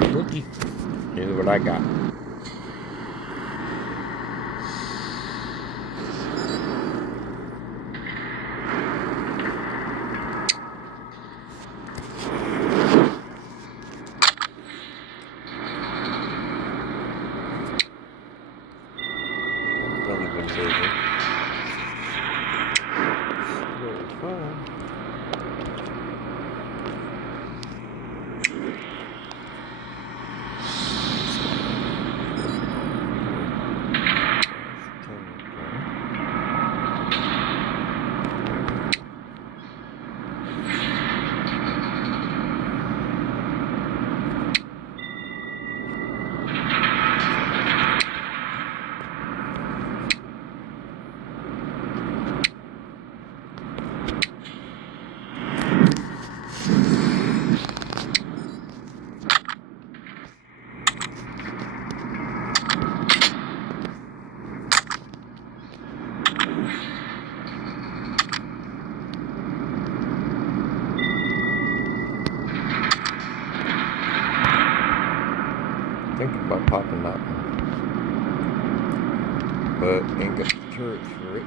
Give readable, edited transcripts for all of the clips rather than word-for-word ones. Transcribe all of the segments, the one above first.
looky. Here's what I got. Probably been busy. But it's fine. Thinking about popping that one, but ain't got the turrets for it.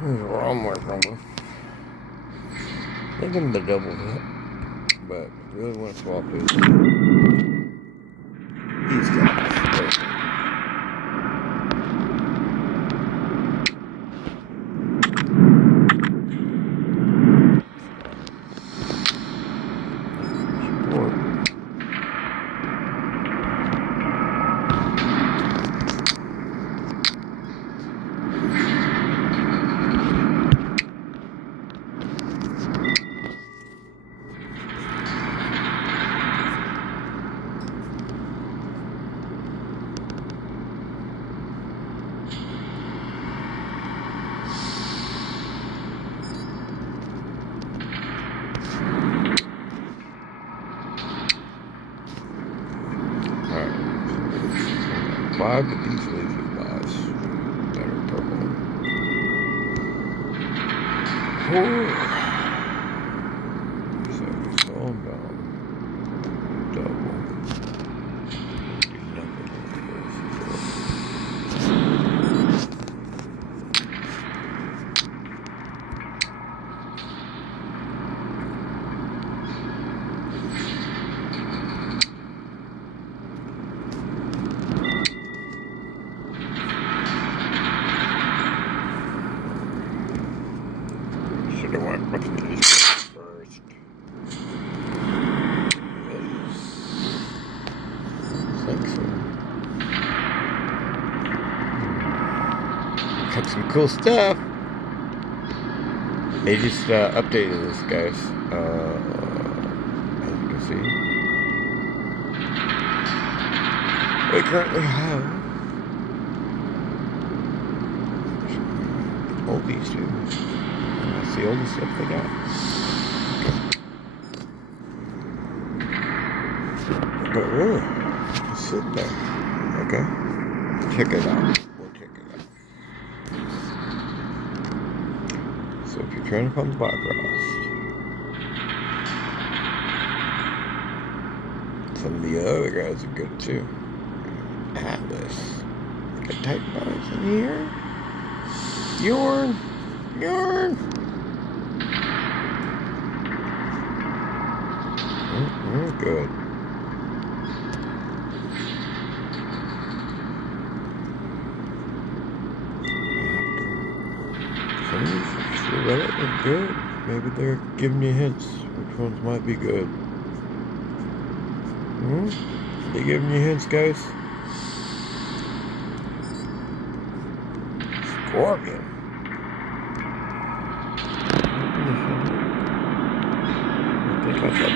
There's where I'm working with. Thinking the double hit, but really want to swap these guys. Five of these laser flies that are purple. 4. So it's all down. Double. Do nothing with those. Should have went with these first. I think so. Got some cool stuff. They just updated this, guys. As you can see, we currently have all these two. That's the oldest stuff they got. But really, it's sitting there. Okay. Check it out. We'll check it out. So if you're trying to find the Bifrost, some of the other guys are good too. Atlas. Got tight bars in here. Yarn. Good. Some of these are relatively good. Maybe they're giving you hints which ones might be good. They giving you hints, guys? Scorpion. I think I got.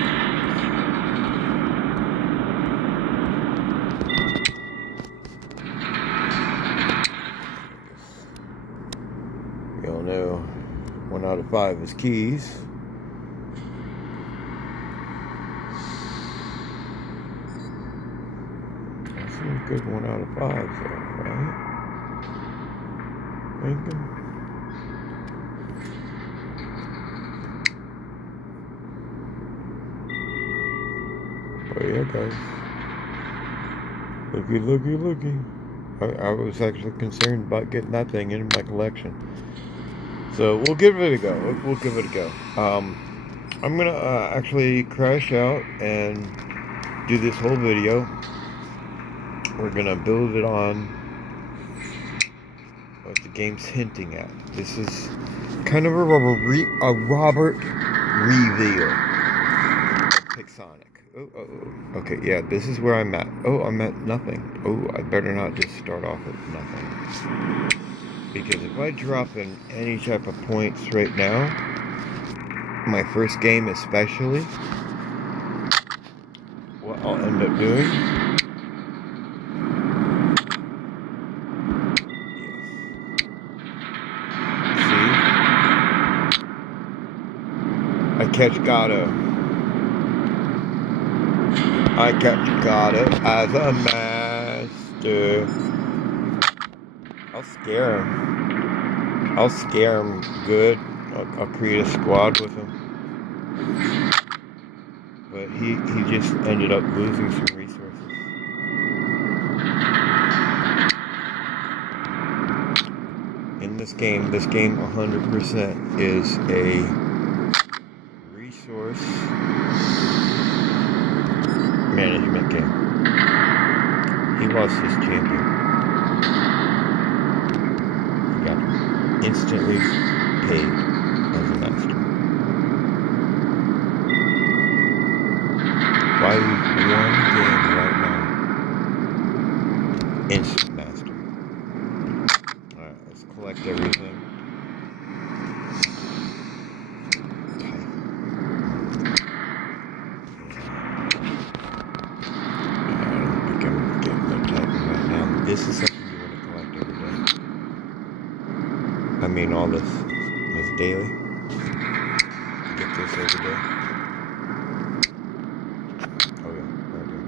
We all know 1 out of 5 is keys. That's a good 1 out of 5, though, right? Thinking. right, guys. Looky. I was actually concerned about getting that thing into my collection. So we'll give it a go. We'll give it a go. I'm gonna actually crash out and do this whole video. We're gonna build it on what the game's hinting at. This is kind of a Robert reveal. Pixonic. Oh. Okay, yeah, this is where I'm at. Oh, I'm at nothing. Oh, I better not just start off with nothing. Because if I drop in any type of points right now, my first game especially, what I'll end up doing, see, I catch Gato as a master. I'll scare him good. I'll create a squad with him. But he just ended up losing some resources. In this game 100% is a resource management game. He lost his champion. He got instantly paid as a master. Buy one game right now. Instant master. Alright, let's collect everything. This is something you want to collect every day. I mean all this daily. Get this every day. Oh yeah, right there.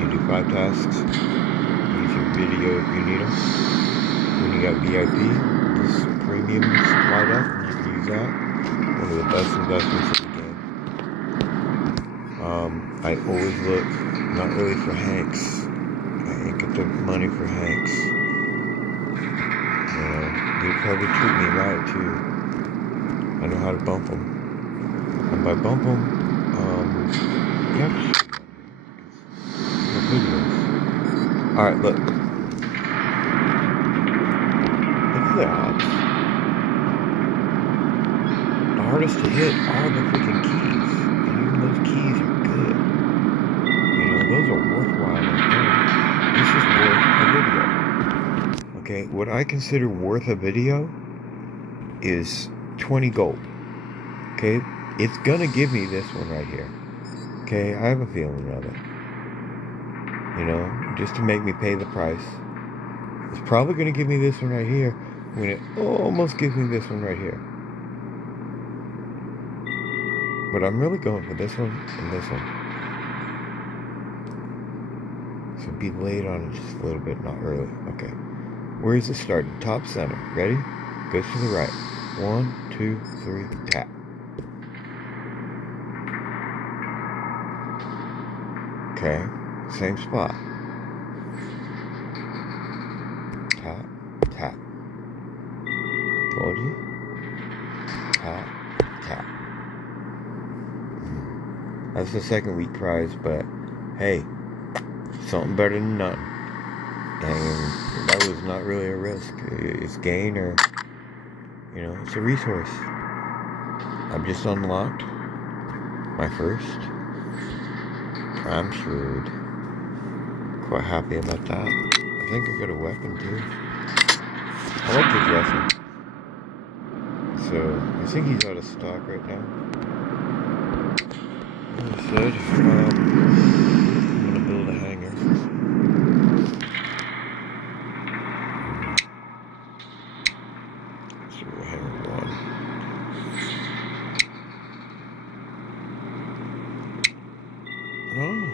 You do 5 tasks. Use your video if you need them. When you got VIP, this premium supply up, and you can use that. One of the best investments in the game. I always look, not really for Hanks. I ain't get the money for Hanks. You know, he'd probably treat me right too. I know how to bump him. And by bump him, you have to show the videos. Alright, look. Look at the odds. The hardest to hit are the freaking keys. And even those keys are good. You know, those are worthwhile right there. This is worth a video. Okay, what I consider worth a video is 20 gold. Okay, it's gonna give me this one right here. Okay, I have a feeling of it. You know, just to make me pay the price. It's probably gonna give me this one right here when it almost gives me this one right here. But I'm really going for this one and this one. So be late on it just a little bit, not early. Okay. Where is it starting? Top center. Ready? Goes to the right. 1, 2, 3, tap. Okay. Same spot. Tap, tap. Told you. Tap, tap. That's the second week prize, but hey, something better than nothing. And that was not really a risk. It's gain or, you know, it's a resource. I've just unlocked my first prime shroud. Quite happy about that. I think I got a weapon too. I like the dressing. So I think he's out of stock right now. As I said, I'm gonna build a hangar. So we'll hang one. Oh.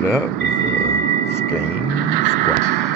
tried out was the Skein Squat.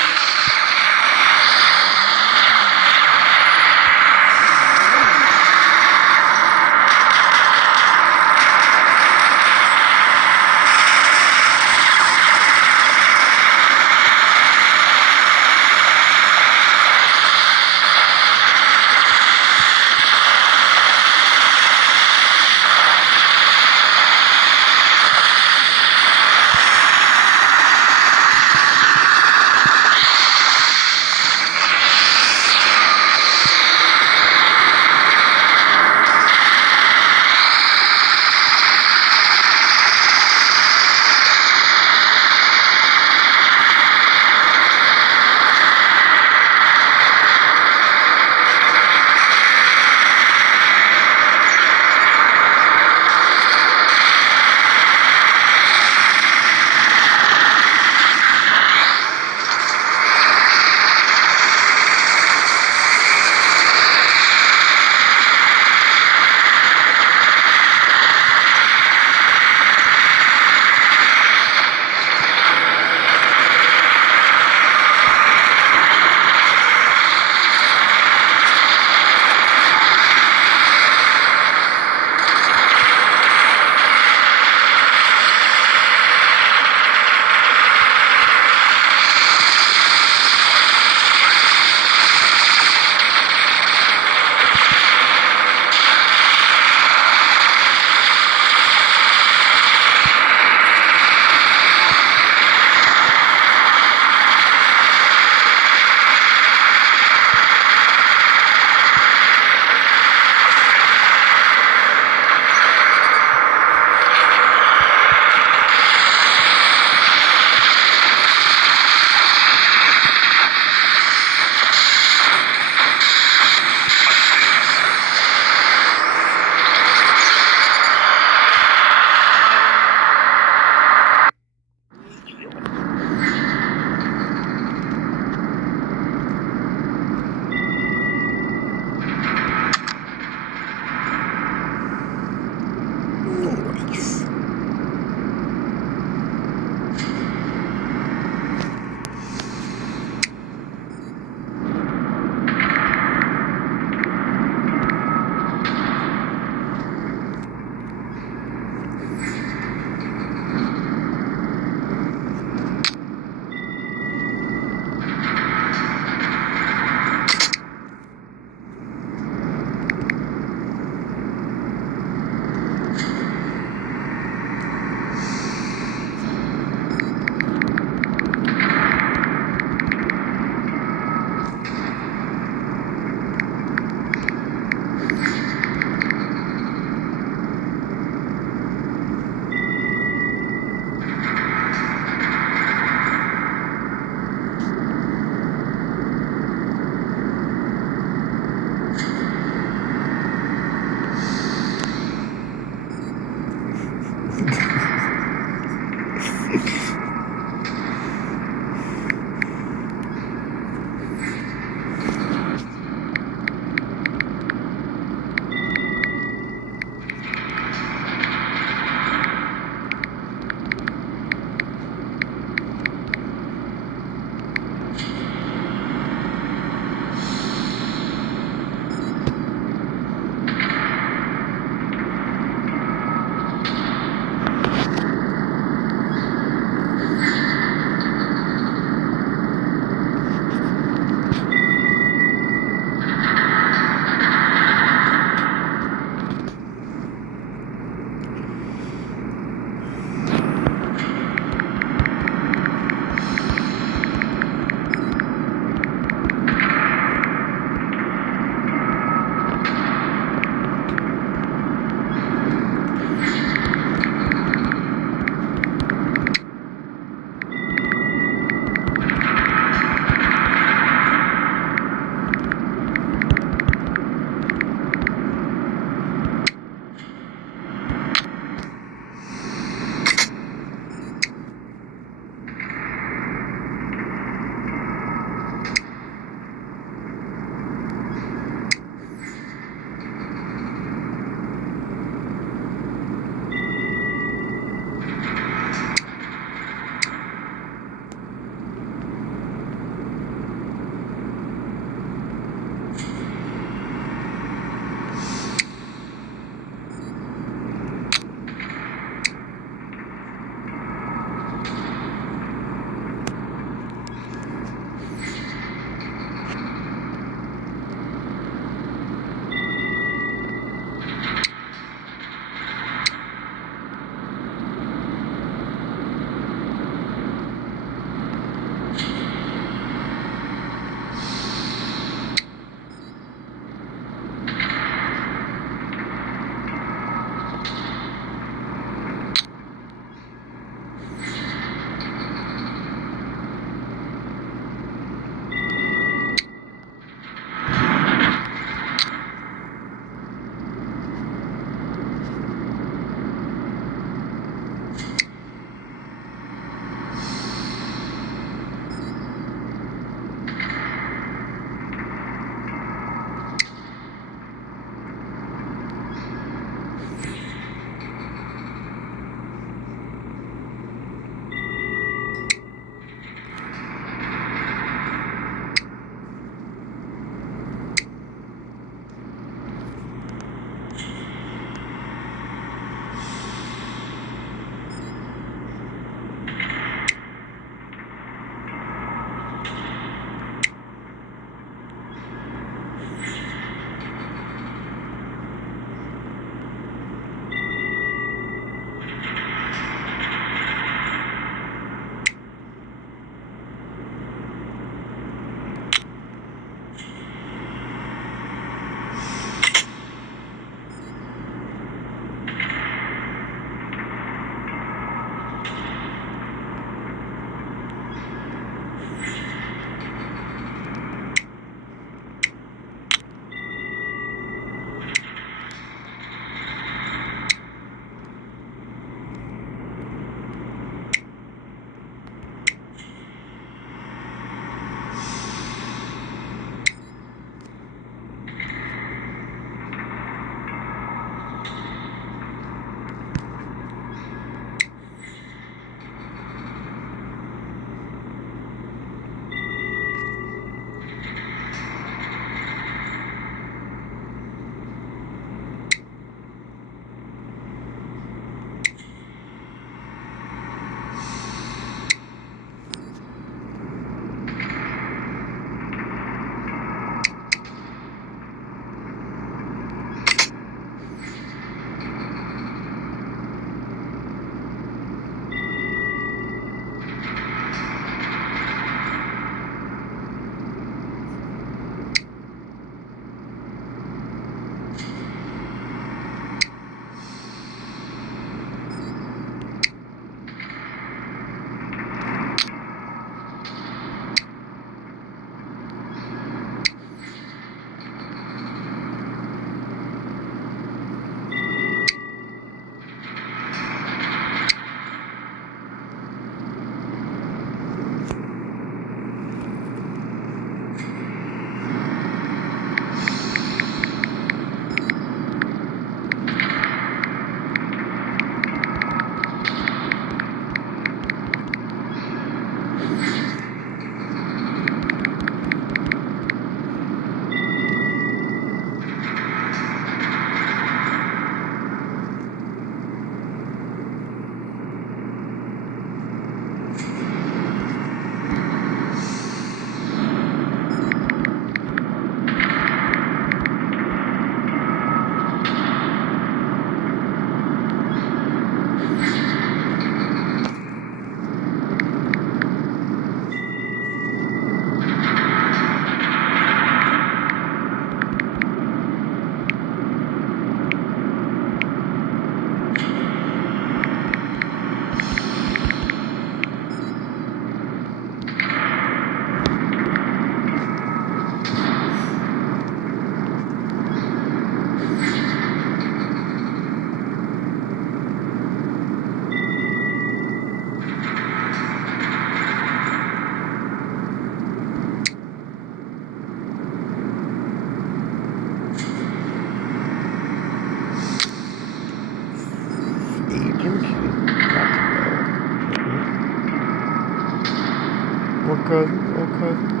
What cousin? What cousin?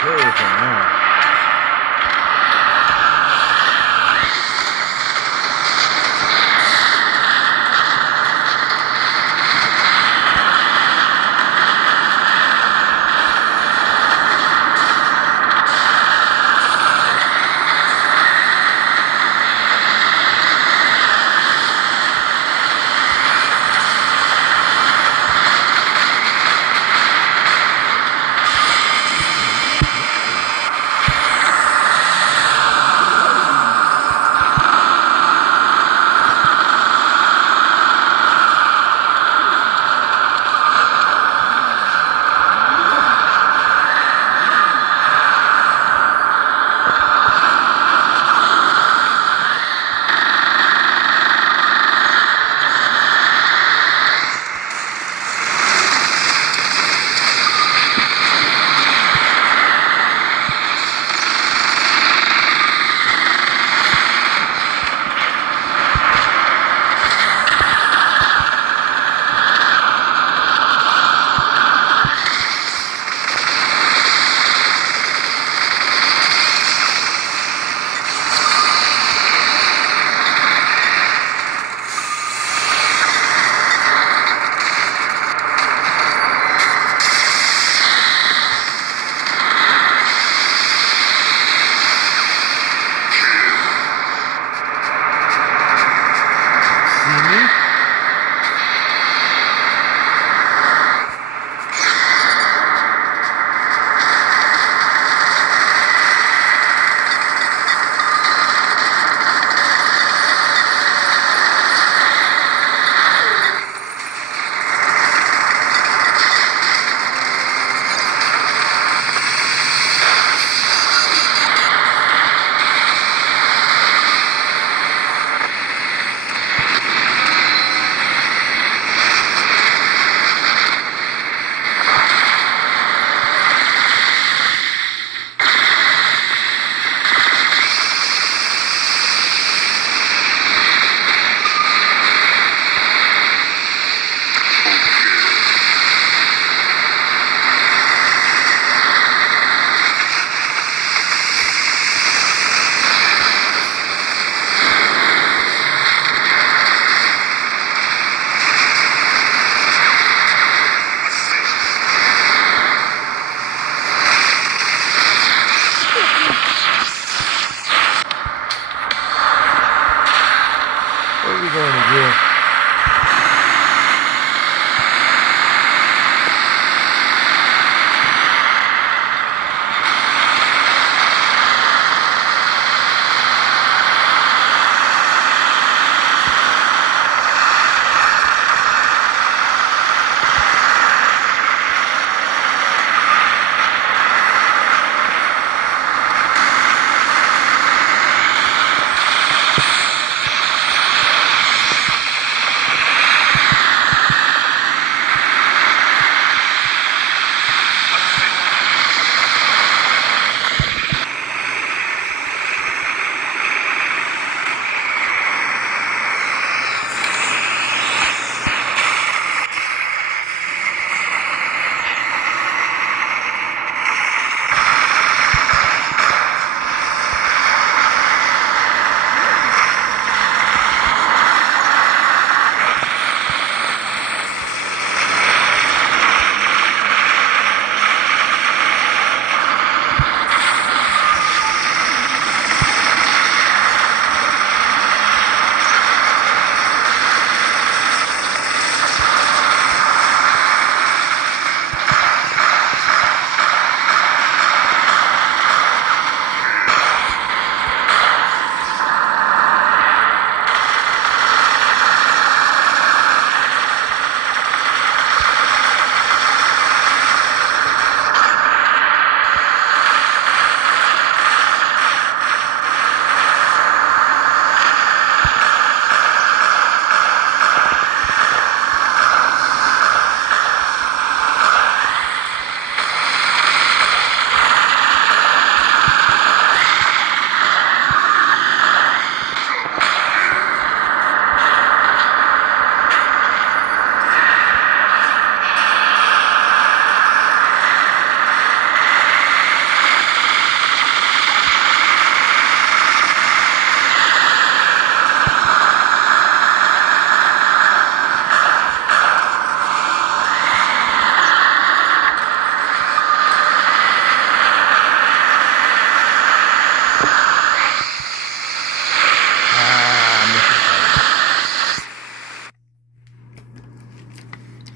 Everything now.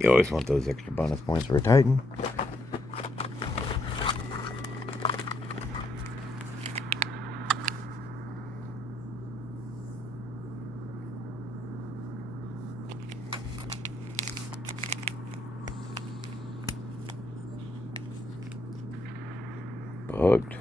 You always want those extra bonus points for a Titan. Bugged.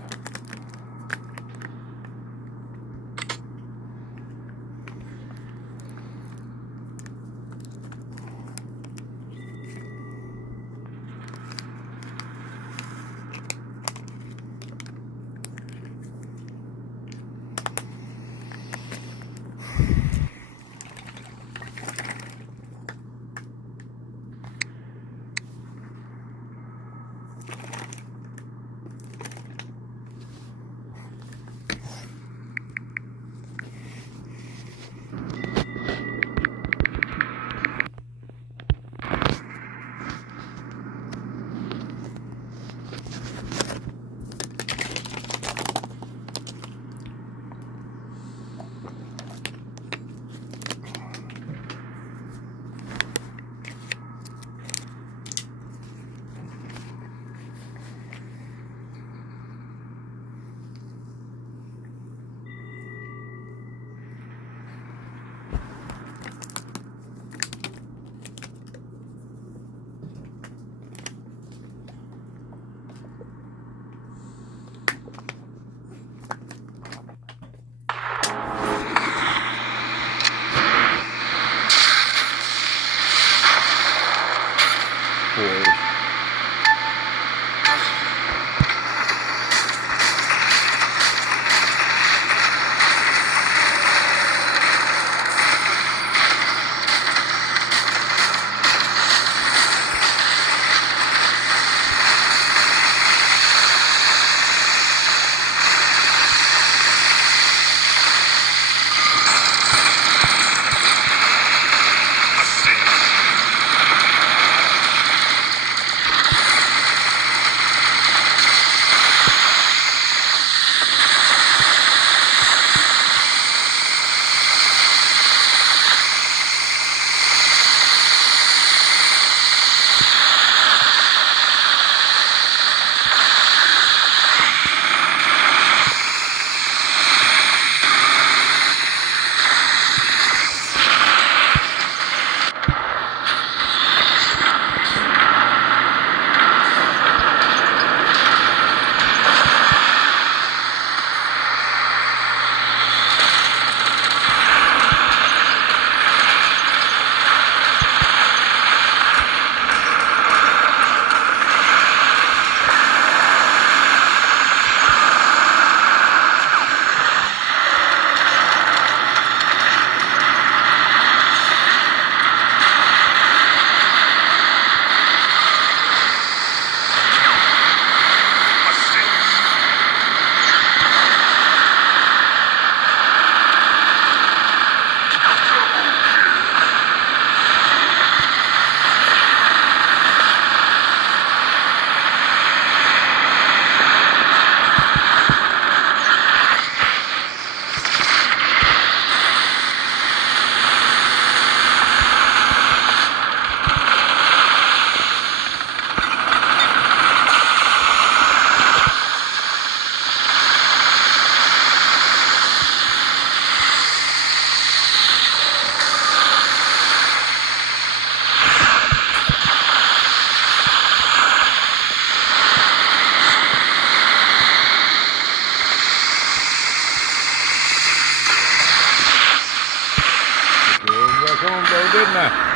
didn't I?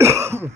Trying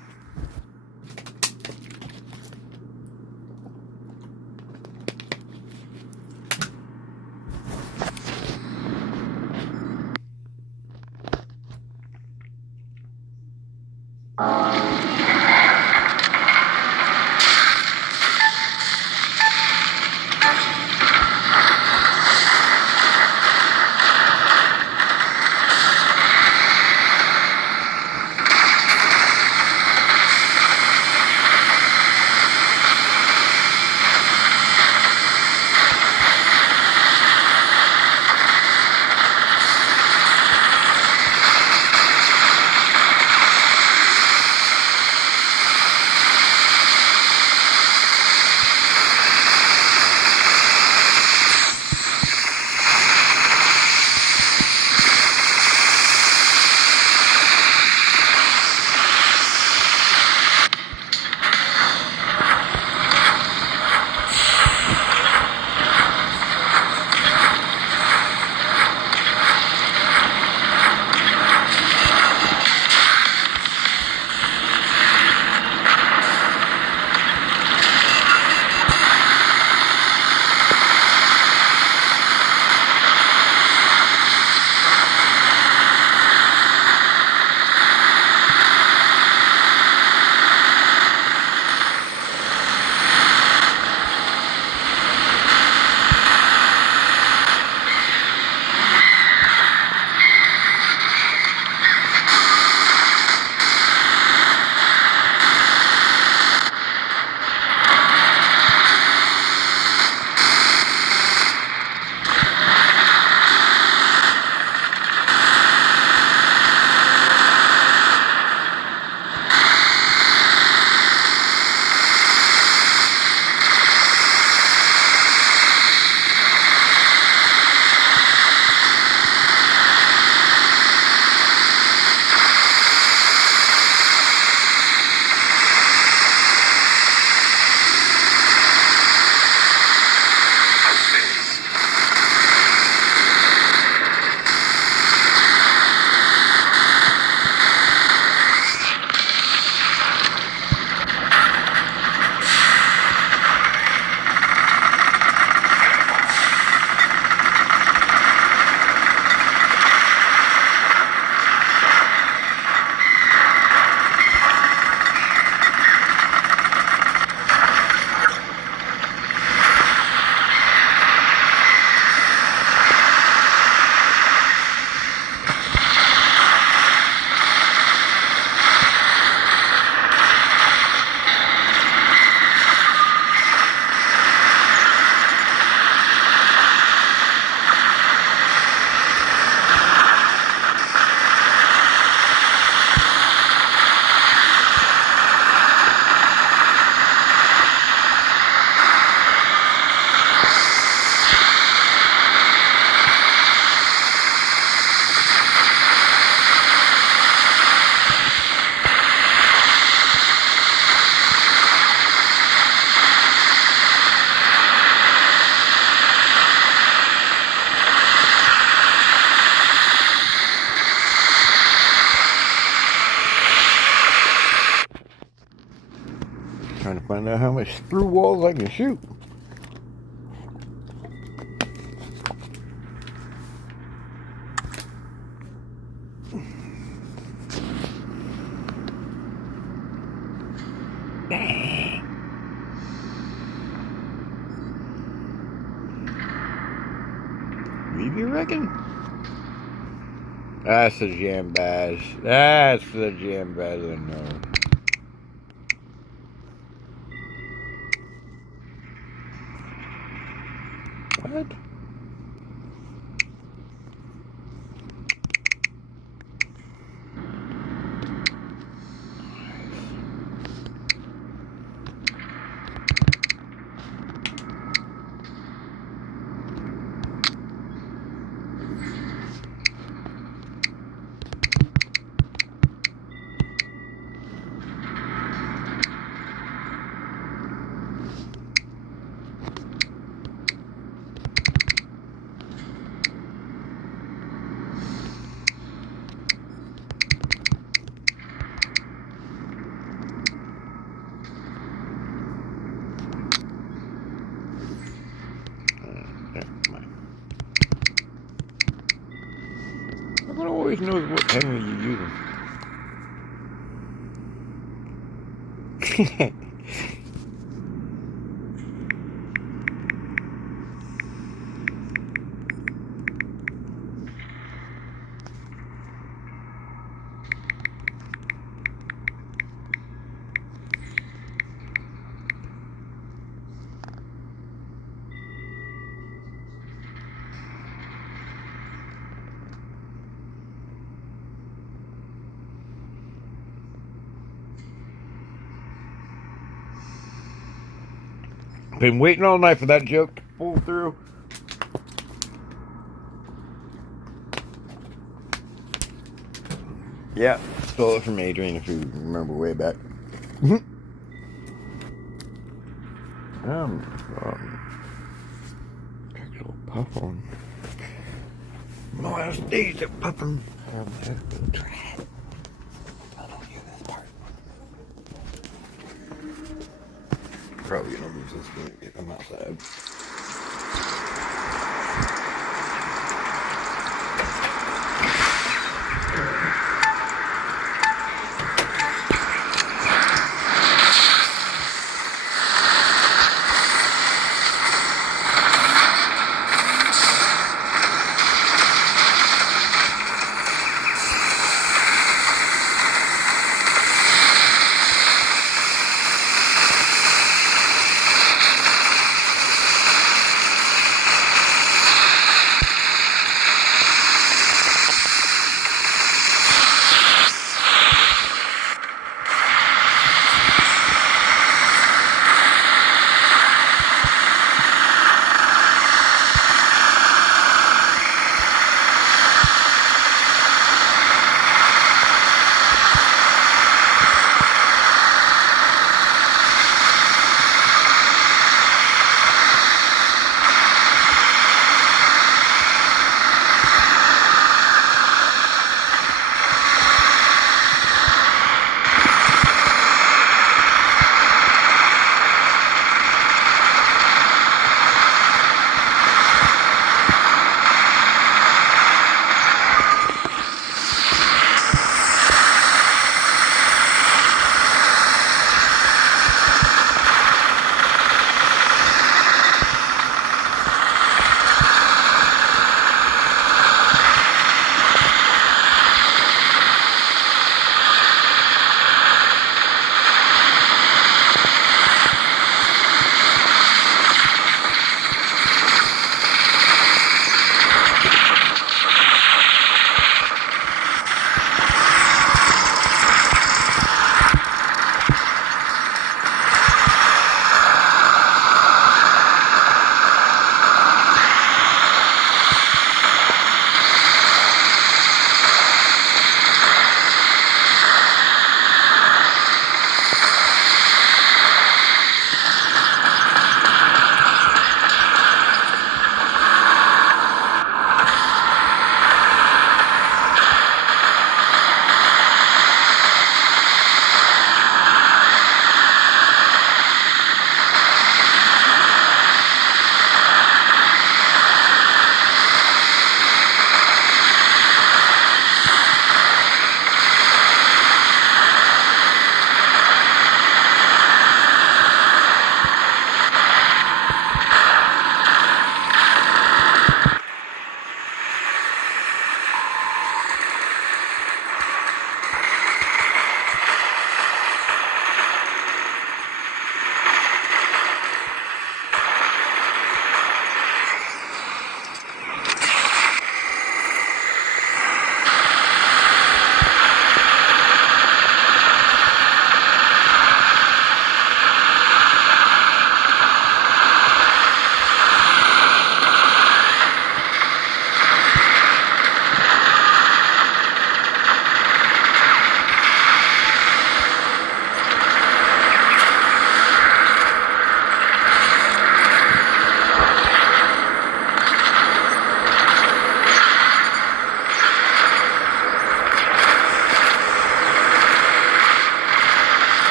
to find out how much through walls I can shoot. You reckon? That's the jam bass. That's the jam bass I know. What? always knows what hammer you're using. Been waiting all night for that joke to pull through. Yeah, stole it from Adrian, if you remember way back. Got a little puff on. My last days at puffing. I don't hear this part. Probably gonna lose this when we get them outside.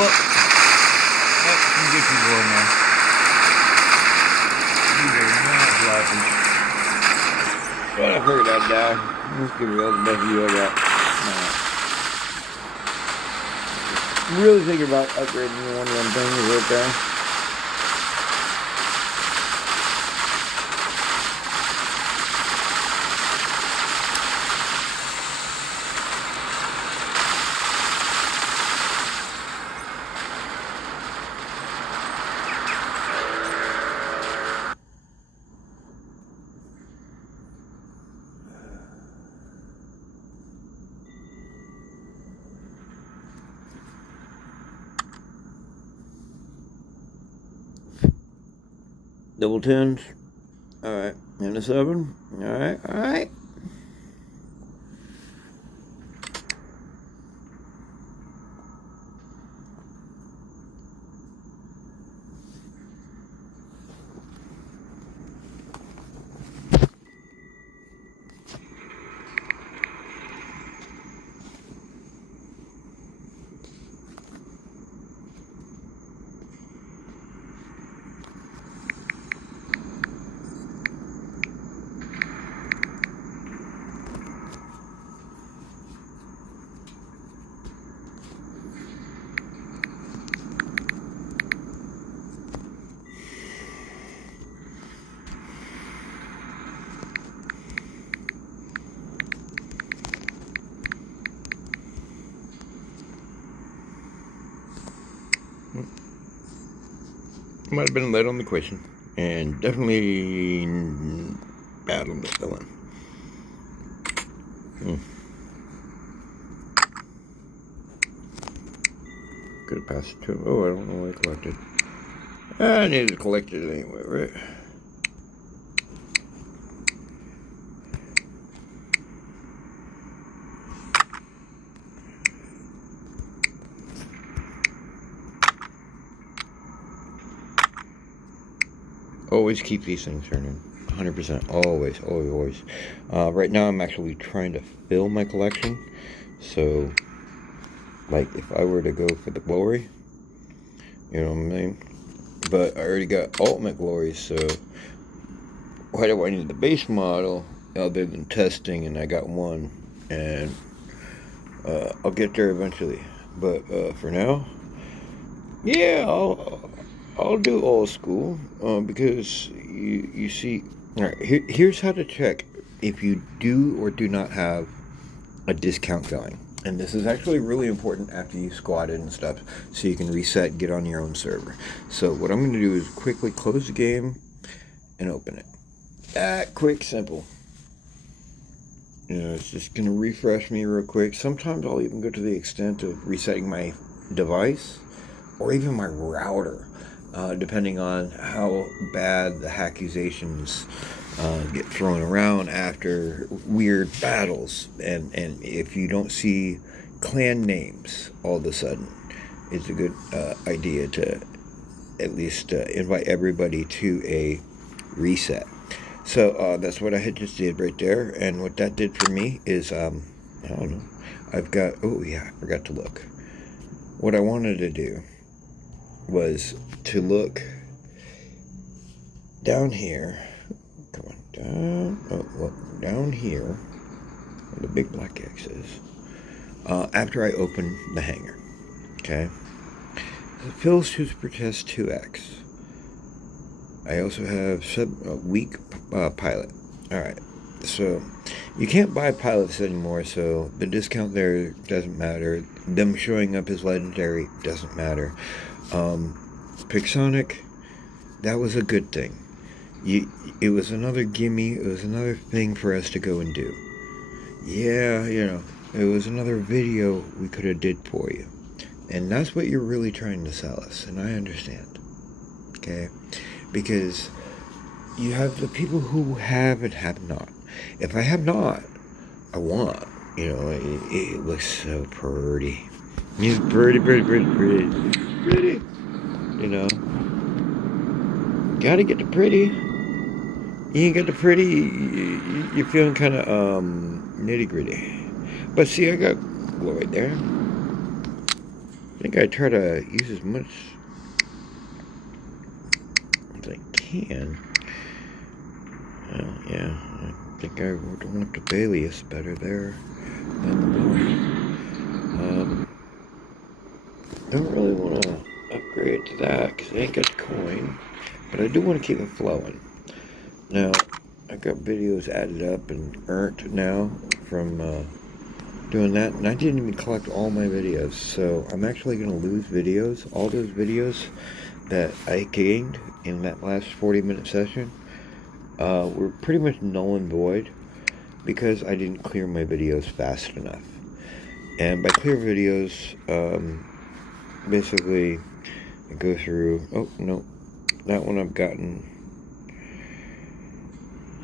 Well, that can get you going now. These are not flapping. But I figured I'd die. Let's give you all the best view I got. Really thinking about upgrading one of them things right there. Double tens. Alright. And a 7. Alright, alright. Might have been late on the question, and definitely bad on the filling. Could have passed it to him. Oh, I don't know what I collected. I needed to collect it anyway, right? Always keep these things turning. 100%. Always, always, always. Right now I'm actually trying to fill my collection. So, like, if I were to go for the glory, you know what I mean? But I already got ultimate glory, so why do I need the base model other than testing? And I got one, and I'll get there eventually. But for now, yeah, I'll do old school because you see. All right, here's how to check if you do or do not have a discount going. And this is actually really important after you squatted and stuff, so you can reset and get on your own server. So what I'm going to do is quickly close the game and open it. That quick, simple. You know, it's just going to refresh me real quick. Sometimes I'll even go to the extent of resetting my device or even my router, depending on how bad the accusations get thrown around after weird battles. And if you don't see clan names all of a sudden, it's a good idea to at least invite everybody to a reset. So that's what I had just did right there. And what that did for me is, I don't know, I've got, oh yeah, I forgot to look. What I wanted to do was to look down here. Come on, down. Oh, well, down here, where the big black X is. After I open the hanger, okay. Phil's Super Test 2X. I also have weak pilot. All right, so you can't buy pilots anymore, so the discount there doesn't matter. Them showing up as legendary doesn't matter. Pixonic, that was a good thing. It was another gimme. It was another thing for us to go and do. Yeah, you know, it was another video we could have did for you. And that's what you're really trying to sell us, and I understand. Okay? Because you have the people who have and have not. If I have not, I want. You know, it looks so pretty. It's pretty. You know, gotta get the pretty. You ain't got the pretty, you're feeling kind of nitty gritty. But see, I got glory there. think I try to use as much as I can. Well, yeah, I think I would want the Balius better there than the Billy. Don't really want to upgrade to that because I ain't got the coin, but I do want to keep it flowing. Now, I got videos added up and earned now from doing that, and I didn't even collect all my videos, so I'm actually going to lose videos. All those videos that I gained in that last 40-minute session were pretty much null and void because I didn't clear my videos fast enough. And by clear videos, basically I go through, oh no, that one I've gotten.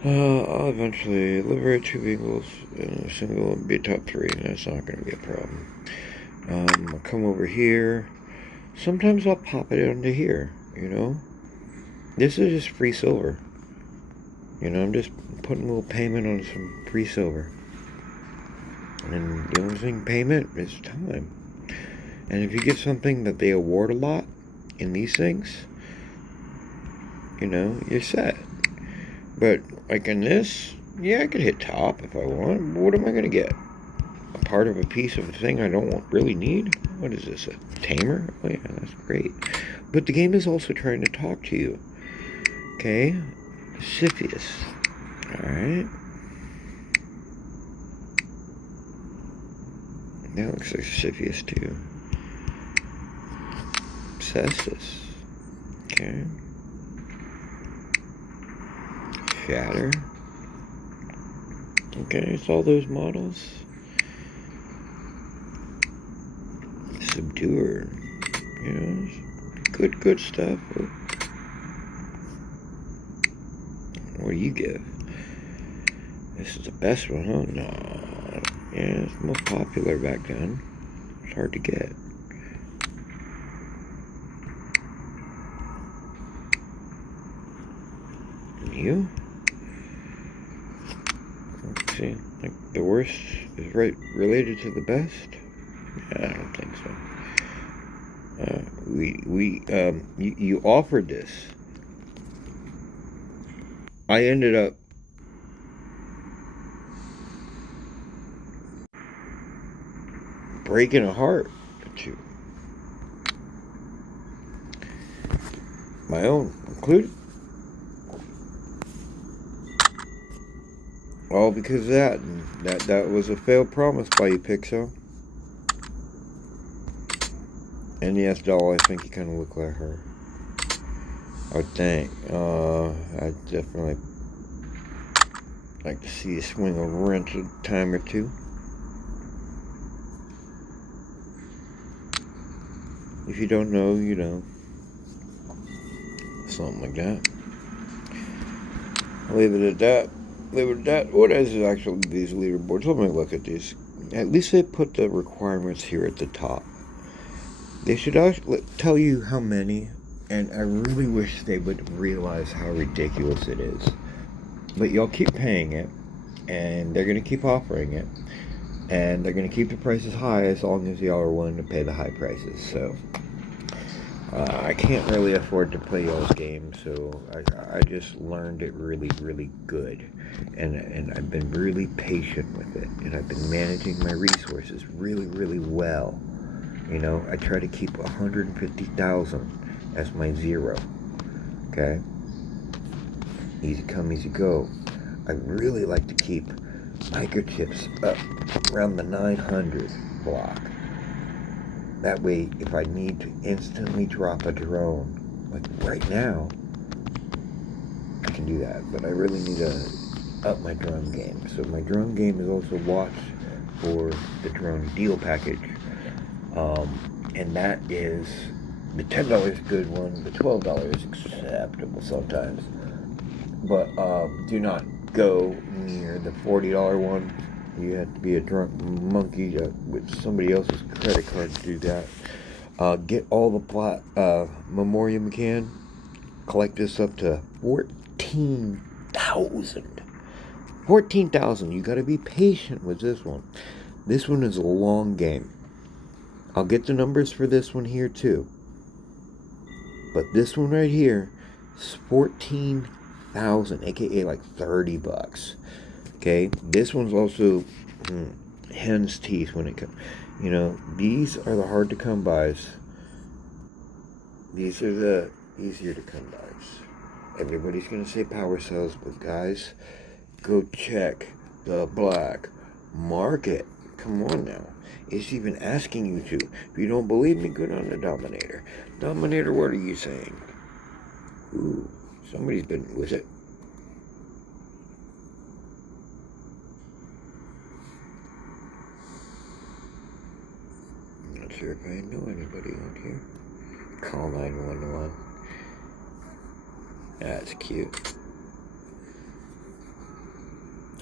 I'll eventually liberate 2 eagles and a single and be top 3, and that's not going to be a problem. I'll come over here. Sometimes I'll pop it onto here, you know. This is just free silver. You know, I'm just putting a little payment on some free silver. And the only thing payment is time. And if you get something that they award a lot in these things, you know, you're set. But, like in this, yeah, I could hit top if I want. What am I going to get? A part of a piece of a thing I don't really need? What is this, a tamer? Oh yeah, that's great. But the game is also trying to talk to you. Okay? Siphius. Alright. That looks like Siphius too. Cestus. Okay. Shatter. Okay, it's all those models. Subduer. You know, good stuff. What do you give? This is the best one, huh? No. Yeah, it's most popular back then. It's hard to get. And you? Let's see, like the worst is related to the best? Yeah, I don't think so. You offered this. I ended up breaking a heart or two. My own included. All because of that. That was a failed promise by you, Pixo. And yes, doll, I think you kind of look like her. I would think. I'd definitely like to see you swing a wrench a time or two. If you don't know, you know. Something like that. I'll leave it at that. What is actually these leaderboards? Let me look at these. At least they put the requirements here at the top. They should actually tell you how many, and I really wish they would realize how ridiculous it is. But y'all keep paying it, and they're going to keep offering it, and they're going to keep the prices high as long as y'all are willing to pay the high prices. So I can't really afford to play y'all's game, so I just learned it really, really good, and I've been really patient with it, and I've been managing my resources really, really well. You know, I try to keep 150,000 as my zero. Okay? Easy come, easy go. I really like to keep microchips up around the 900 block. That way, if I need to instantly drop a drone, like right now, I can do that. But I really need to up my drone game. So my drone game is also watch for the drone deal package. And that is the $10 good one, the $12 acceptable sometimes. But do not go near the $40 one. You have to be a drunk monkey with somebody else's credit card to do that. Get all the memoriam you can. Collect this up to 14,000. 14,000. You got to be patient with this one. This one is a long game. I'll get the numbers for this one here too. But this one right here is 14,000, aka like $30. Okay, this one's also hen's teeth when it comes. You know, these are the hard to come bys. These are the easier to come bys. Everybody's gonna say power cells, but guys, go check the black market. Come on now. It's even asking you to. If you don't believe me, go down to Dominator. Dominator, what are you saying? Ooh, somebody's been, was it? I'm not sure if I know anybody out here. Call 911. That's cute.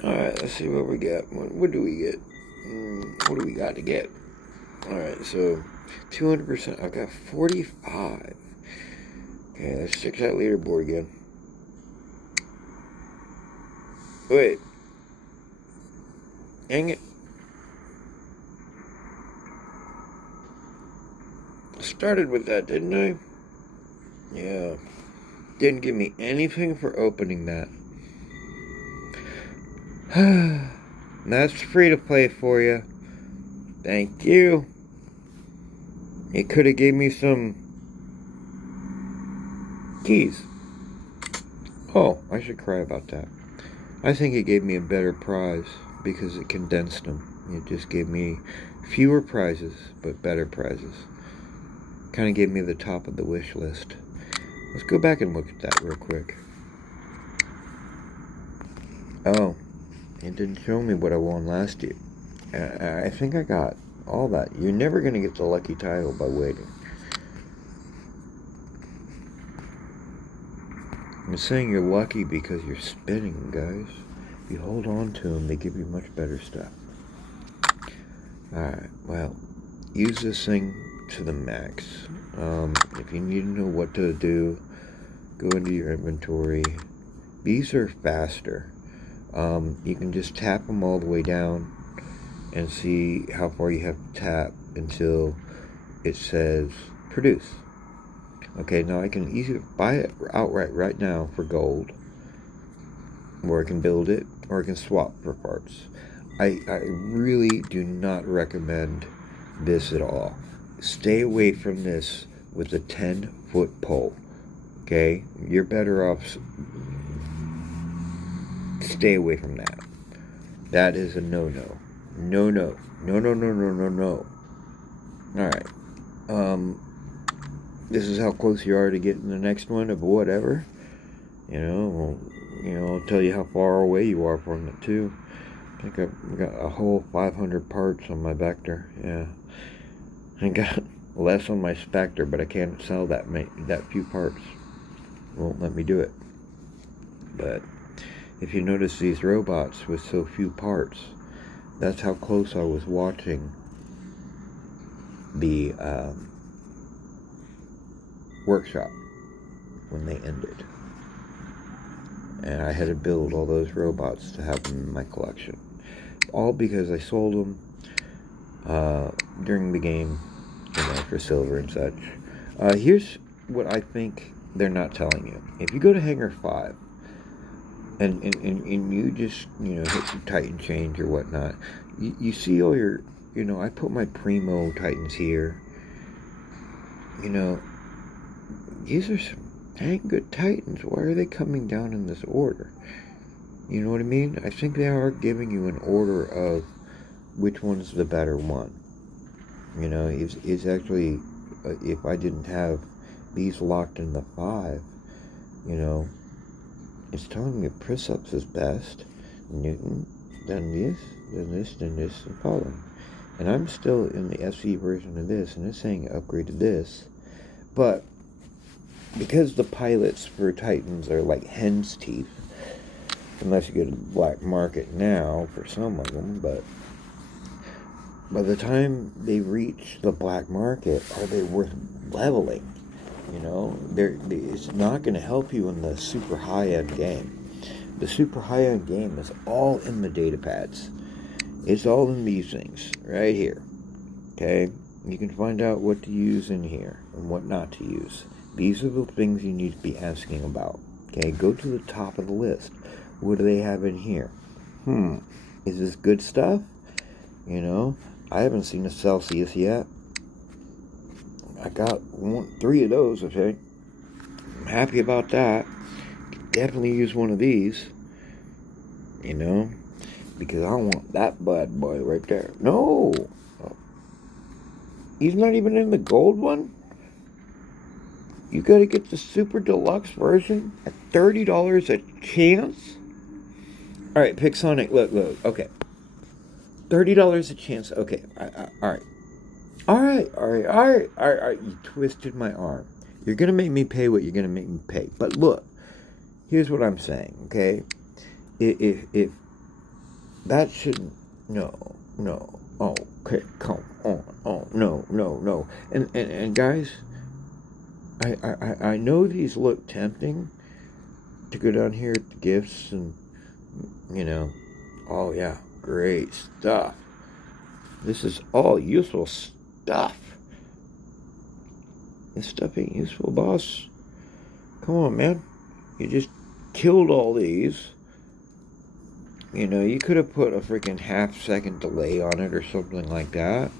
Alright, let's see what we got. What do we get? What do we got to get? Alright, so 200%. I've got 45. Okay, let's check that leaderboard again. Wait. Dang it. I started with that, didn't I? Yeah. Didn't give me anything for opening that. That's free to play for you. Thank you. It could have gave me some keys. Oh, I should cry about that. I think it gave me a better prize because it condensed them. It just gave me fewer prizes, but better prizes. Kind of gave me the top of the wish list. Let's go back and look at that real quick. Oh, it didn't show me what I won last year. I think I got all that. You're never going to get the lucky title by waiting. I'm saying you're lucky because you're spinning, guys. If you hold on to them, they give you much better stuff. Alright, well, use this thing to the max. If you need to know what to do, go into your inventory. These are faster. You can just tap them all the way down and see how far you have to tap until it says produce. Okay, now I can easily buy it outright right now for gold, or I can build it, or I can swap for parts. I really do not recommend this at all. Stay away from this with a 10-foot pole. Okay, you're better off. Stay away from that. That is a no-no. No. Alright. This is how close you are to getting the next one of whatever. I'll tell you how far away you are from it too. I think I've got a whole 500 parts on my vector. Yeah. I got less on my Spectre, but I can't sell that few parts. Won't let me do it. But if you notice these robots with so few parts, that's how close I was watching the workshop when they ended. And I had to build all those robots to have them in my collection. All because I sold them during the game, for silver and such. Here's what I think they're not telling you. If you go to Hangar 5, and you just, hit your Titan change or whatnot, you see all your, I put my Primo Titans here. These are some dang good Titans. Why are they coming down in this order? You know what I mean? I think they are giving you an order of which one's the better one. It's actually, if I didn't have these locked in the 5, it's telling me Priceps is best, Newton, then this, and following. And I'm still in the SE version of this, and it's saying upgrade to this. But because the pilots for Titans are like hen's teeth, unless you go to the black market now for some of them, but by the time they reach the black market, are they worth leveling? It's not going to help you in the super high-end game. The super high-end game is all in the data pads. It's all in these things right here. Okay? You can find out what to use in here and what not to use. These are the things you need to be asking about. Okay, go to the top of the list. What do they have in here? Is this good stuff? You know, I haven't seen a Celsius yet. I got 3 of those, okay? I'm happy about that. Definitely use one of these. You know, because I want that bad boy right there. No! He's not even in the gold one? You gotta get the super deluxe version at $30 a chance? Alright, Pixonic, look, okay. $30 a chance, okay, alright. Alright, you twisted my arm. You're gonna make me pay what you're gonna make me pay. But look, here's what I'm saying, okay? If that shouldn't, no, okay, come on, oh, no. And guys, I know these look tempting to go down here at the gifts and, you know, oh yeah, great stuff. This is all useful stuff. This stuff ain't useful, boss. Come on, man. You just killed all these. You know, you could have put a freaking half-second delay on it or something like that.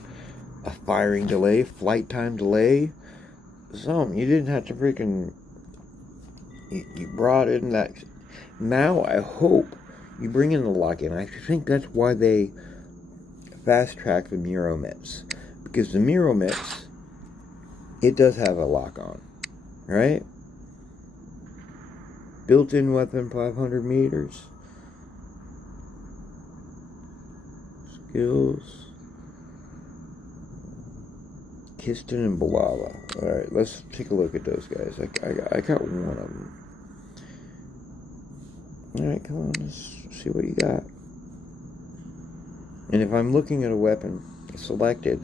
A firing delay, flight time delay. Something. You didn't have to freaking... You brought in that... Now, I hope you bring in the lock-in. I think that's why they fast-track the Miromits. Because the Miromits, it does have a lock-on. Right? Built-in weapon, 500 meters. Skills. Kiston and Balala. Alright, let's take a look at those guys. I got one of them. Alright, come on, let's see what you got. And if I'm looking at a weapon selected,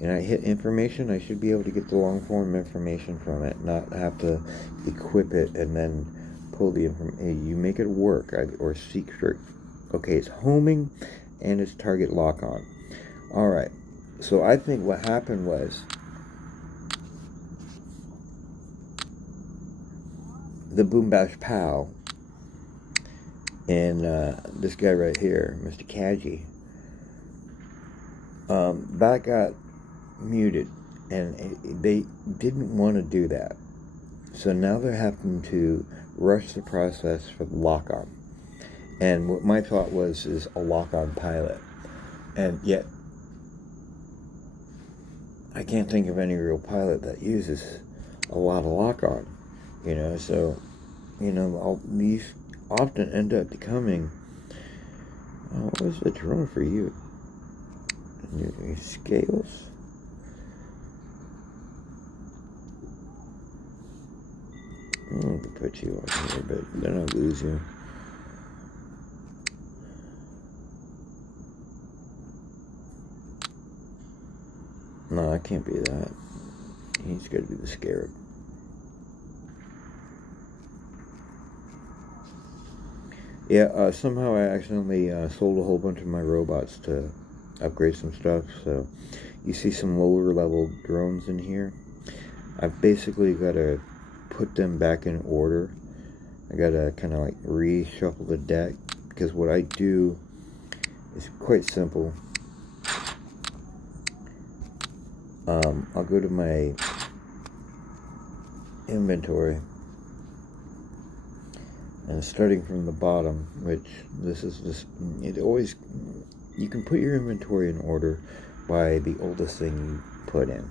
and I hit information, I should be able to get the long form information from it, not have to equip it and then pull the information. You make it work, or secret. Okay, it's homing and it's target lock on. Alright, so I think what happened was the Boom Bash Pow and this guy right here, Mr. Kaji, that got muted, and they didn't want to do that. So now they're having to rush the process for the lock-on. And what my thought was is a lock-on pilot. And yet, I can't think of any real pilot that uses a lot of lock-on. You know, so, you know, these often end up becoming... what was the drone for you? Your scales? I'm going to put you on here, but then I'll lose you. No, I can't be that. He's got to be the scarab. Yeah, somehow I accidentally sold a whole bunch of my robots to upgrade some stuff, so you see some lower level drones in here. I've basically got to put them back in order. I got to kind of like reshuffle the deck, because what I do is quite simple. I'll go to my inventory, and starting from the bottom, which it always, you can put your inventory in order by the oldest thing you put in.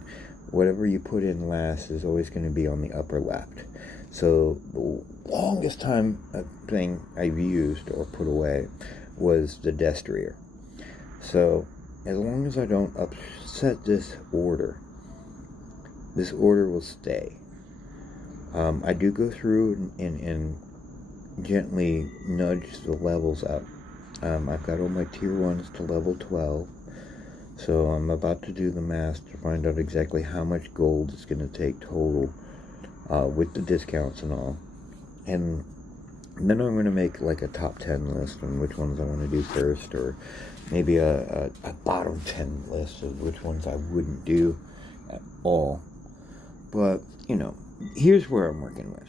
Whatever you put in last is always going to be on the upper left. So the longest time thing I've used or put away was the destrier. So as long as I don't upset this order will stay. I do go through and gently nudge the levels up. I've got all my tier 1s to level 12. So I'm about to do the math to find out exactly how much gold it's going to take total with the discounts and all. And And then I'm going to make like a top 10 list on which ones I want to do first, or maybe a bottom 10 list of which ones I wouldn't do at all. But, you know, here's where I'm working with.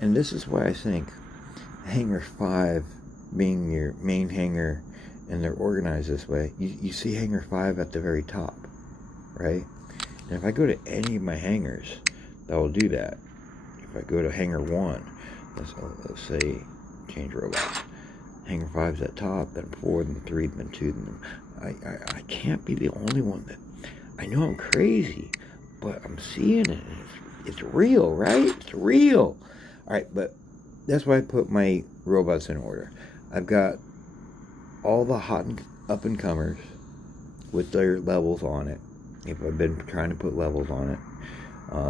And this is why I think Hangar 5 being your main hangar, and they're organized this way. You see Hangar 5 at the very top, right? And if I go to any of my hangars, that will do that. If I go to Hangar 1, let's say change robots. Hangar 5's at top, then 4, then 3, then 2, then I can't be the only one that... I know I'm crazy, but I'm seeing it. It's real, right? It's real. Alright, but that's why I put my robots in order. I've got all the hot and up-and-comers with their levels on it. If I've been trying to put levels on it.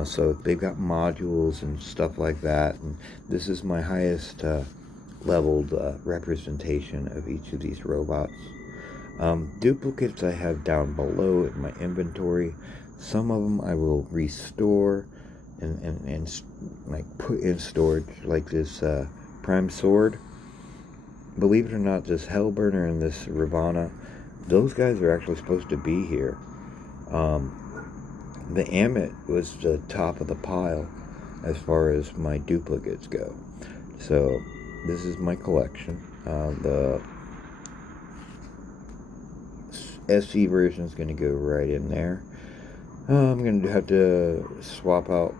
So they've got modules and stuff like that. And this is my highest leveled representation of each of these robots. Duplicates I have down below in my inventory. Some of them I will restore and like put in storage, like this Prime Sword. Believe it or not, this Hellburner and this Ravana, those guys are actually supposed to be here. The Amit was the top of the pile as far as my duplicates go. So this is my collection. The SC version is going to go right in there. I'm going to have to swap out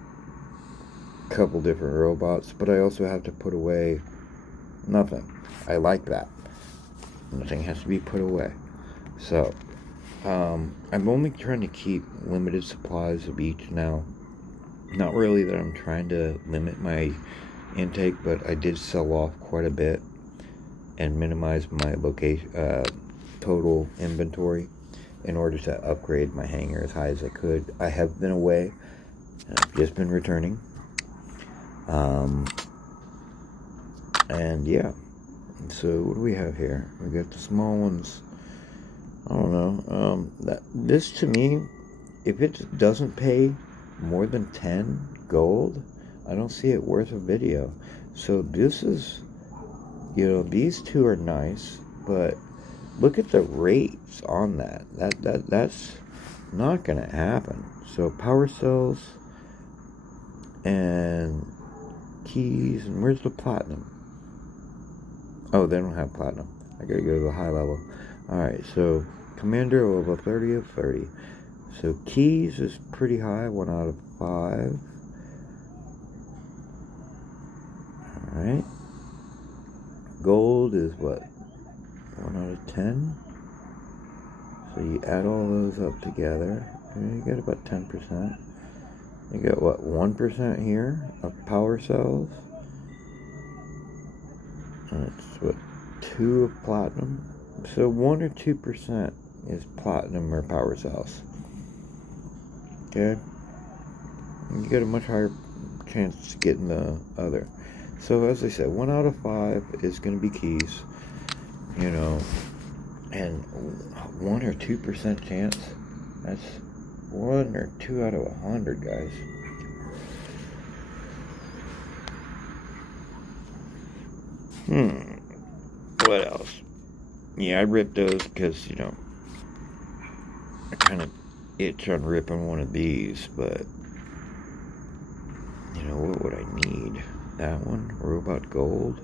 a couple different robots, but I also have to put away nothing. I like that. Nothing has to be put away. So I'm only trying to keep limited supplies of each now. Not really that I'm trying to limit my intake, but I did sell off quite a bit and minimize my total inventory in order to upgrade my hangar as high as I could. I have been away, and I've just been returning. And yeah, so what do we have here? We got the small ones. I don't know. This to me, if it doesn't pay more than 10 gold, I don't see it worth a video. So this is, you know, these two are nice, but look at the rates on that. That's not gonna happen. So power cells and keys, and where's the platinum? Oh, they don't have platinum. I gotta go to the high level. Alright, so commander level 30 of 30. So keys is pretty high, 1 out of 5. Alright. Gold is what? 1 out of 10. So you add all those up together, and you get about 10%. You got what, 1% here of power cells. And it's what, 2 of platinum. So 1 or 2% is platinum or power cells. Okay? You get a much higher chance of getting the other. So as I said, 1 out of 5 is going to be keys. You know, and 1 or 2% chance. That's 1 or 2 out of 100, guys. What else? Yeah, I ripped those because, you know, I kind of itch on ripping one of these, but, you know, what would I need? That one, Robot Gold,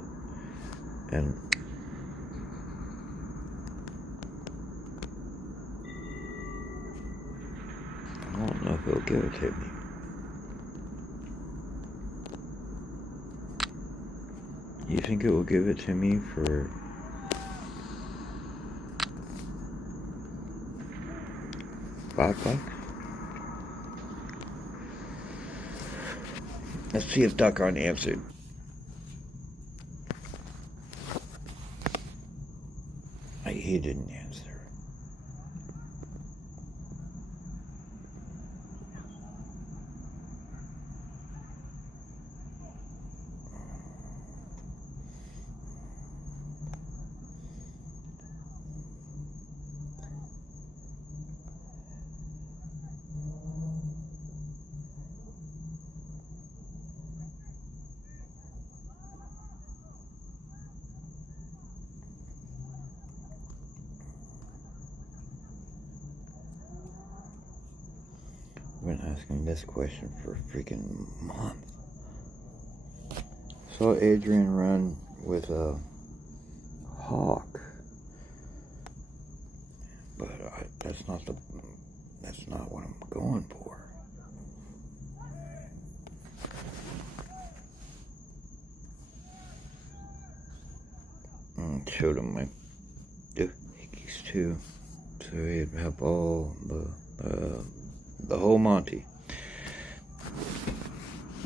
and I don't know if it'll give it to me. You think it will give it to me for $5? Let's see if Duckon answered. He didn't answer. asking this question for a freaking month. Saw Adrian run with a hawk, but that's not what I'm going for. Showed him my doohickeys too, so he'd have all the whole Monty.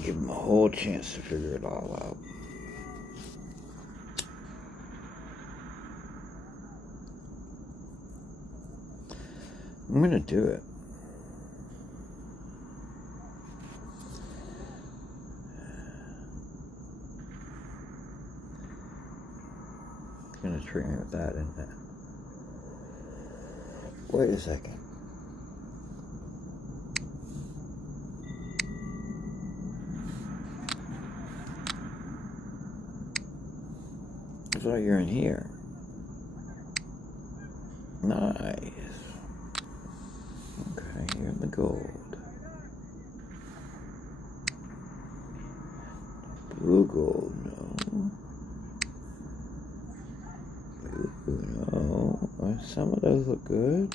Give him a whole chance to figure it all out. I'm gonna do it. It's gonna trick me with that, isn't it? Wait a second. I thought you were in here. Nice. Okay, here's the gold. Blue gold, no. Blue, no. Some of those look good.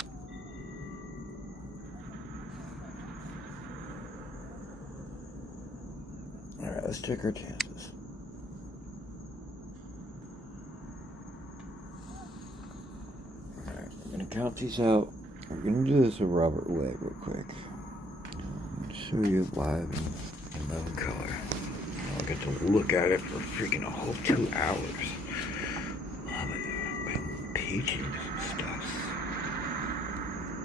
Alright, let's take our chances. Alright, we're gonna count these out. We're gonna do this with Robert Way real quick. I'll show you live in living color. I'll get to look at it for freaking a whole 2 hours. Love it. I'm teaching some stuff.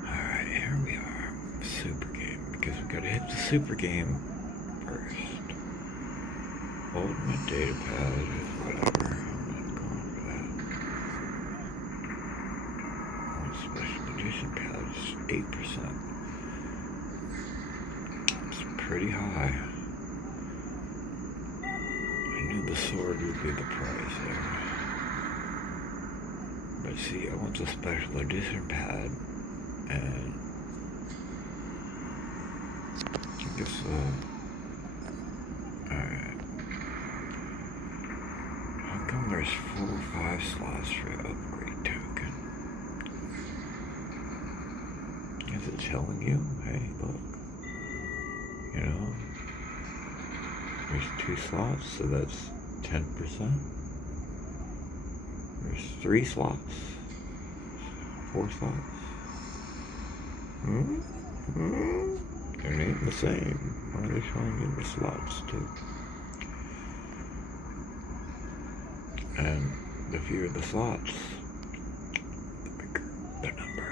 Alright, here we are. Super game. Because we gotta hit the super game first. Ultimate data pad is whatever. I'm not going for that. Special edition pad is 8%. It's pretty high. I knew the sword would be the prize there. But see, I want the special edition pad, and I guess, alright. How come there's 4 or 5 slots for upgrade token? Is it telling you, hey, look, you know, there's 2 slots, so that's 10%. There's 3 slots, 4 slots. They're not the same. Why are they showing you the slots too? And the fewer the slots, the bigger the number.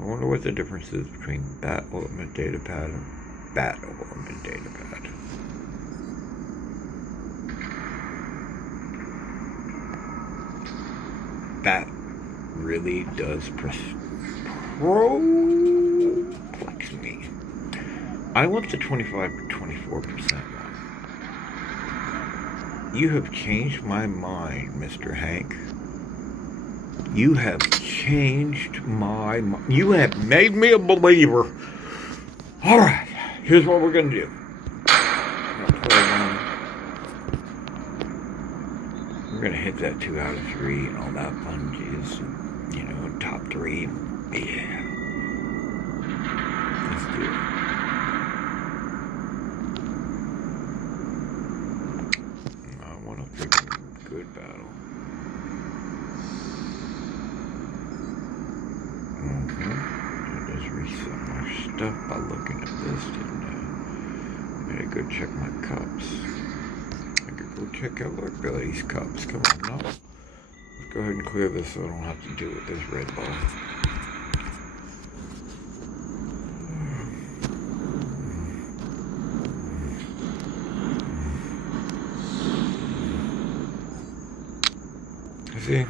I wonder what the difference is between that ultimate data pad and that ultimate data pad. That really does perplex me. I want the 25 to 24% one. You have changed my mind, Mr. Hank. You have changed my mind. You have made me a believer. All right, here's what we're going to do. We're going to hit that 2 out of 3 and all that fun jizz. You know, top 3. Yeah. Let's do it. I want a freaking good battle. I just reset my stuff by looking at this, didn't I? I gotta go check my cups. I could go check out our Billy's cups. Come on, no. Let's go ahead and clear this so I don't have to deal with this red ball. See?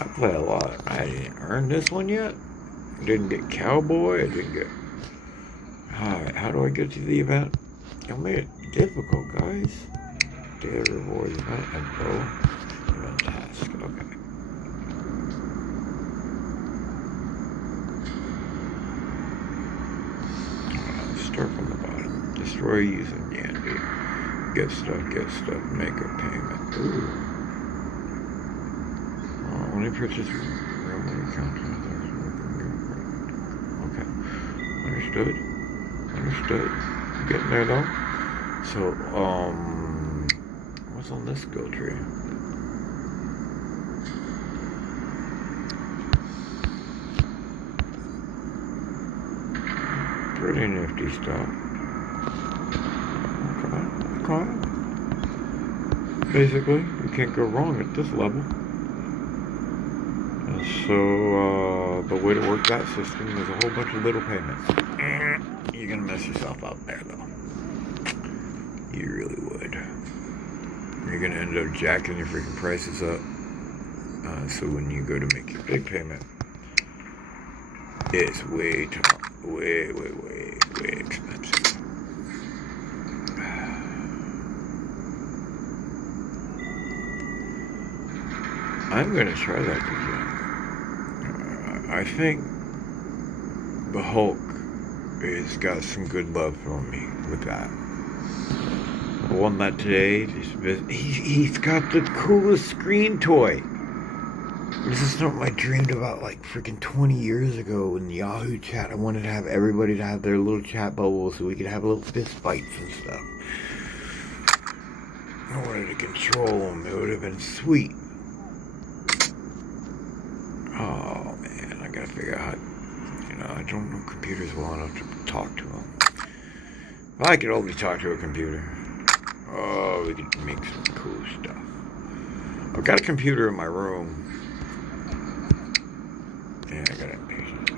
I play a lot. I didn't earn this one yet. I didn't get Cowboy. I didn't get... Alright, how do I get to the event? Y'all made it difficult, guys. Data reward event and go. Event task. Okay. Start from the bottom. Destroy using Yandy. Get stuff, make a payment. Ooh. Only purchase railway content. Okay. Understood. Getting there though. So, what's on this go tree? Pretty nifty stuff. Okay. Basically, you can't go wrong at this level. And so, the way to work that system is a whole bunch of little payments. You're gonna mess yourself up there, though. You really would. You're gonna end up jacking your freaking prices up. So when you go to make your big payment, it's way expensive. I'm gonna try that again. I think the Hulk has got some good love for me with that. I won that today. He's got the coolest screen toy. This is something I dreamed about like freaking 20 years ago in Yahoo chat. I wanted to have everybody to have their little chat bubble so we could have little fist fights and stuff. I wanted to control them. It would have been sweet. Oh man, I gotta figure out how. I don't know computers well enough to talk to them. If I could only talk to a computer. Oh, we could make some cool stuff. I've got a computer in my room. Yeah, I got impatient.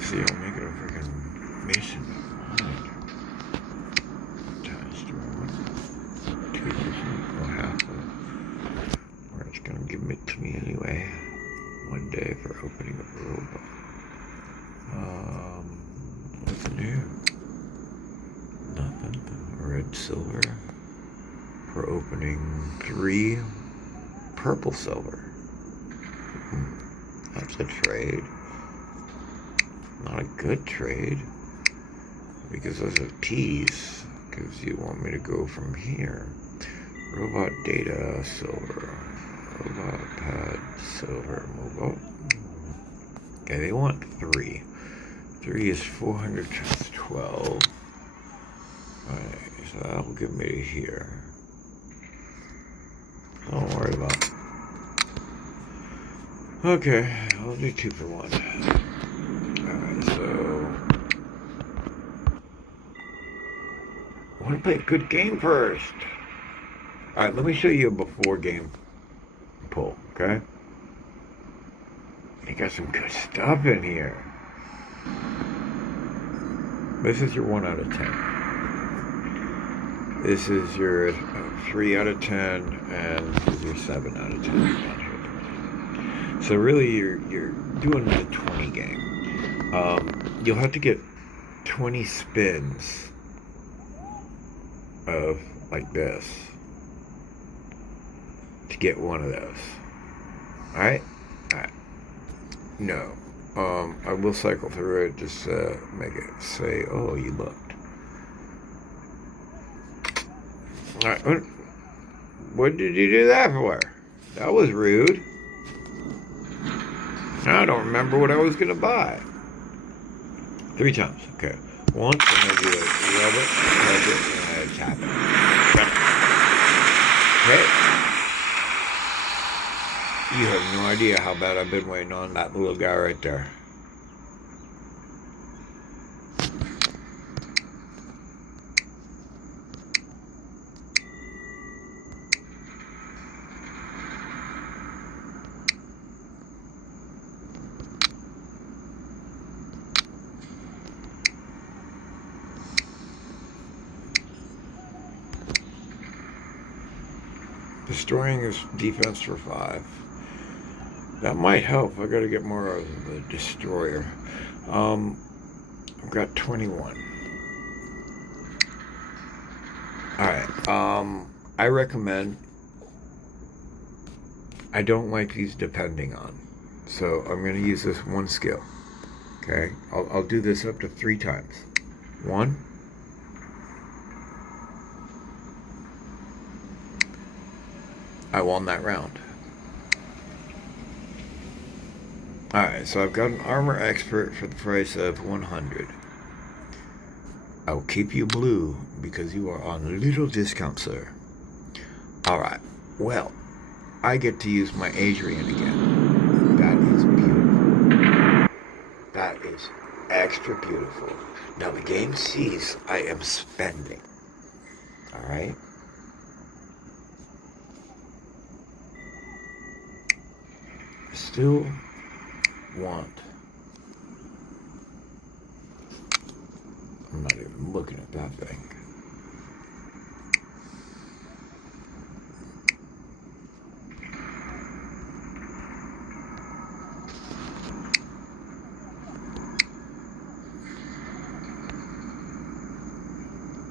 See, I'll make it a freaking mission. Times 2%, or half of it. Or it's gonna give it to me anyway. One day for opening a robot. What's new? Nothing. Red silver for opening 3 purple silver. That's a trade. Not a good trade because those are P's. Because you want me to go from here. Robot data silver. Robot pad silver. Move up. Okay, they want 3. 3 is 400 times 12. Alright, so that'll give me to here. Don't worry about it. Okay, I'll do 2 for 1. Alright, so I want to play a good game first. Alright, let me show you a before game pull, okay? You got some good stuff in here. This is your 1 out of 10. This is your 3 out of 10, and this is your 7 out of 10. So really, you're doing a 20 game. You'll have to get 20 spins of like this to get one of those. All right. No. I will cycle through it just to make it say, oh, you looked. Alright, what did you do that for? That was rude. I don't remember what I was going to buy. 3 times, okay. Once, I'm going to do it. Rub it, and tap it. Okay. You have no idea how bad I've been waiting on that little guy right there. Destroying his defense for 5. That might help. I gotta get more of the destroyer. I've got 21. Alright, I recommend, I don't like these depending on, so I'm going to use this one skill. Okay, I'll do this up to 3 times. 1, I won that round. Alright, so I've got an armor expert for the price of 100. I will keep you blue because you are on little discount, sir. Alright, well, I get to use my Adrian again. That is beautiful. That is extra beautiful. Now the game sees I am spending. Alright? Still want. I'm not even looking at that thing.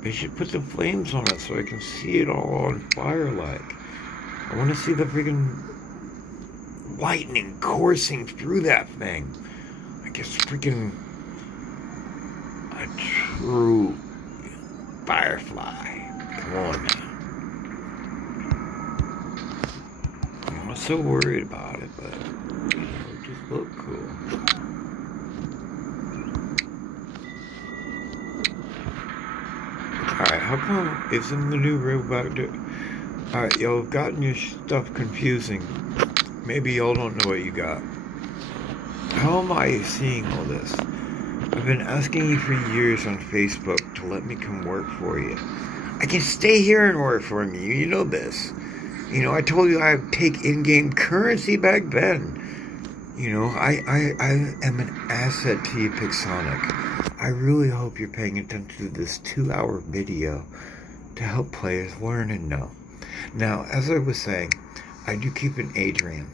They should put the flames on it so I can see it all on fire like. I want to see the freaking lightning coursing through that thing. Like it's freaking a true firefly. Come on, man. I'm not so worried about it, but it just look cool. Alright, how come it's in the new robot? Alright, y'all have gotten your stuff confusing. Maybe y'all don't know what you got. How am I seeing all this? I've been asking you for years on Facebook to let me come work for you. I can stay here and work for you. You know this. You know, I told you I'd take in-game currency back then. You know, I am an asset to you, Pixonic. I really hope you're paying attention to this 2-hour video to help players learn and know. Now, as I was saying, I do keep an Adrian,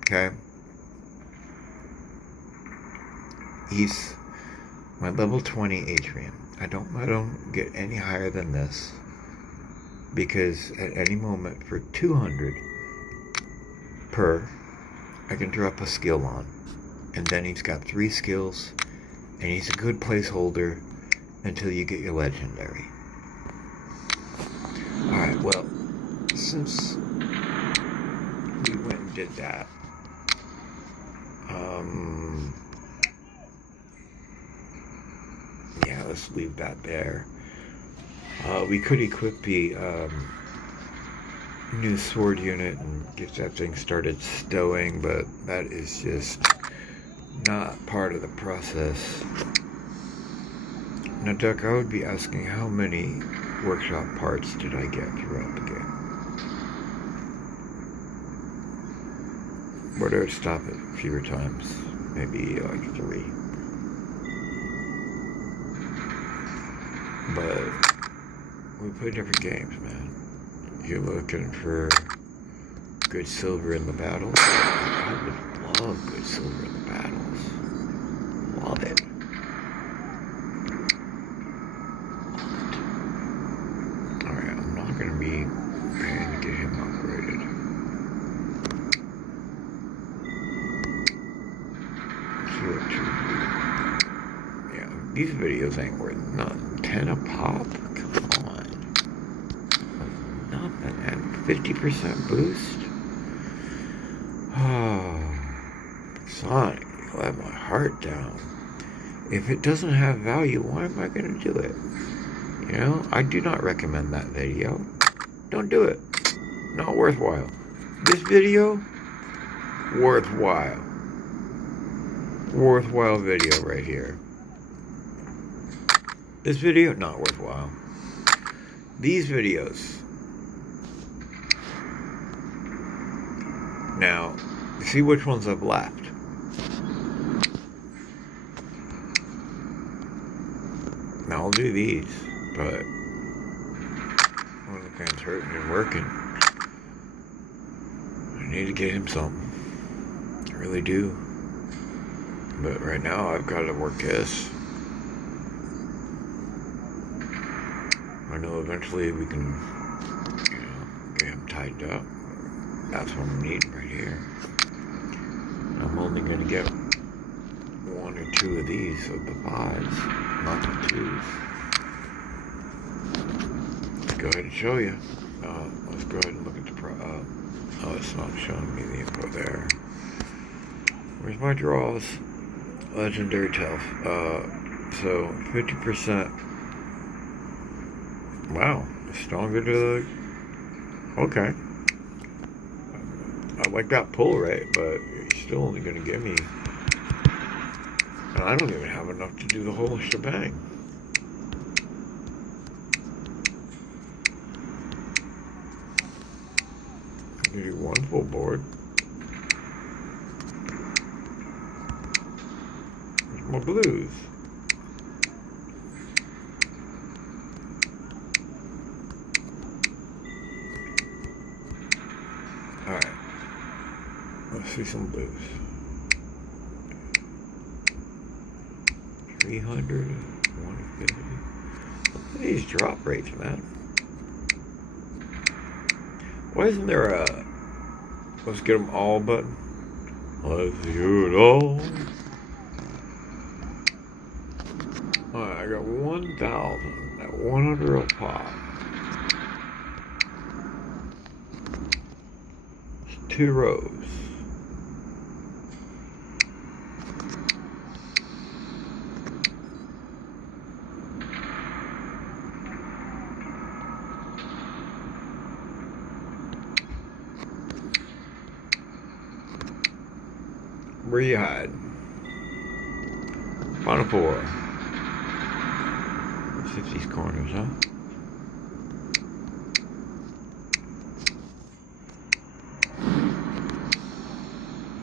okay? He's my level 20 Adrian. I don't let him get any higher than this because at any moment for 200 per, I can drop a skill on. And then he's got 3 skills, and he's a good placeholder until you get your legendary. Alright, well, since we went and did that, yeah, let's leave that there. We could equip the new sword unit and get that thing started stowing, but that is just not part of the process. Now, Duck, I would be asking how many workshop parts did I get throughout the game? Where do I stop it fewer times? Maybe like 3. But we play different games, man. You're looking for good silver in the battles? I would love good silver in the battles. Love it. Alright, I'm not going to be paying to get him upgraded. Yeah, these videos ain't worth nothing. 10 a pop? Come on. Nothing. And 50% boost? Oh, Sonic, you let my heart down. If it doesn't have value, why am I going to do it? You know, I do not recommend that video. Don't do it. Not worthwhile. This video, worthwhile. Worthwhile video right here. This video, not worthwhile. These videos. Now, see which ones I've left. Now I'll do these, but one of the fans hurting and working. I need to get him something. I really do. But right now I've got to work this. I know eventually we can, get them tightened up. That's what I'm needing right here. I'm only going to get 1 or 2 of these of the 5s, not the 2s. Let's go ahead and show you. Let's go ahead and look at the oh, it's not showing me the info there. Where's my draws? Legendary Tough. So 50%. Wow, stronger to the. Okay. I like that pull rate, but you're still only going to give me. And I don't even have enough to do the whole shebang. I'm going to do 1 full board. There's more blues. Alright. Let's see some blues. 300, 150. Look at these drop rates, man. Why isn't there a let's get them all button? Let's do it all. Alright, I got 1,000 at 100 a pop. It's 2 rows. Where you hiding? Final 4. Let's hit these corners, huh?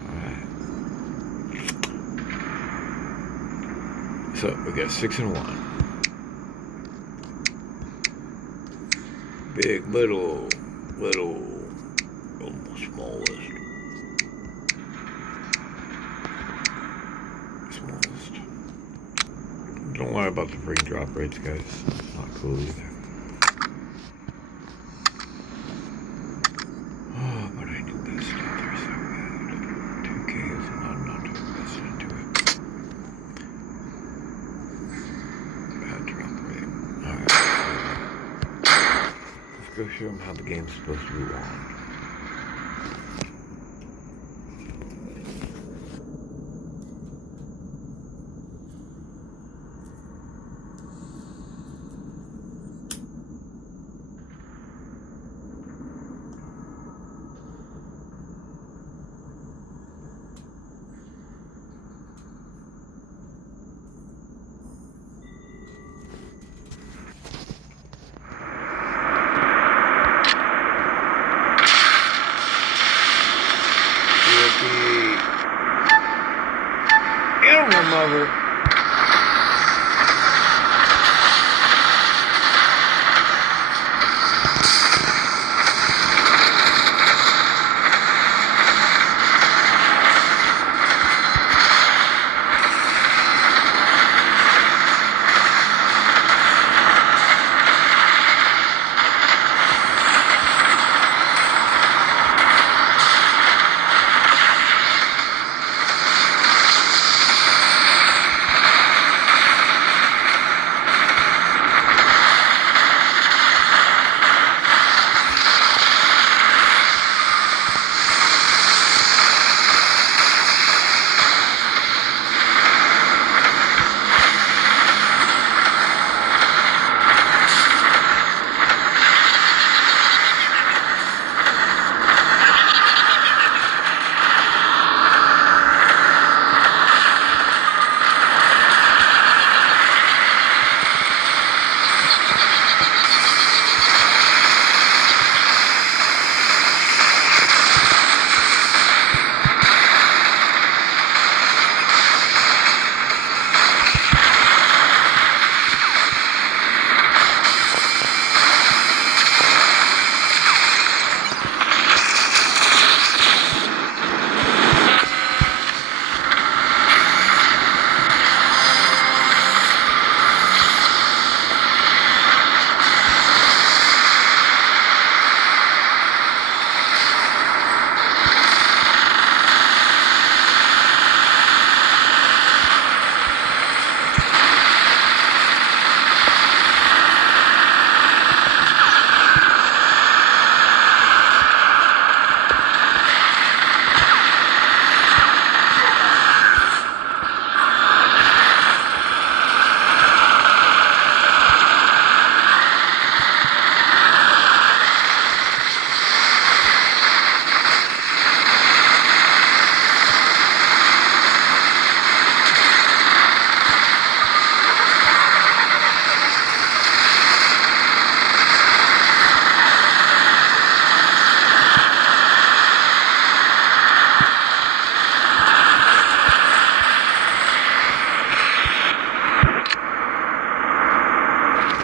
Alright. So we got 6 and 1. Big, little, smallest. Don't worry about the freaking drop rates, guys. It's not cool either. Oh, but I do this stuff there so bad. 2K is not enough to invest into it. Bad drop rate. Alright. Let's go show them how the game's supposed to be won. Mother.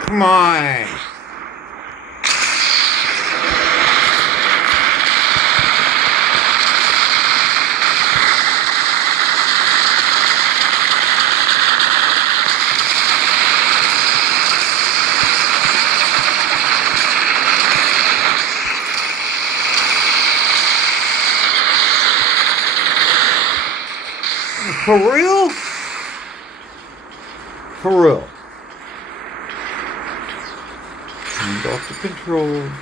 Come on. For real? For real. Turn off the controls.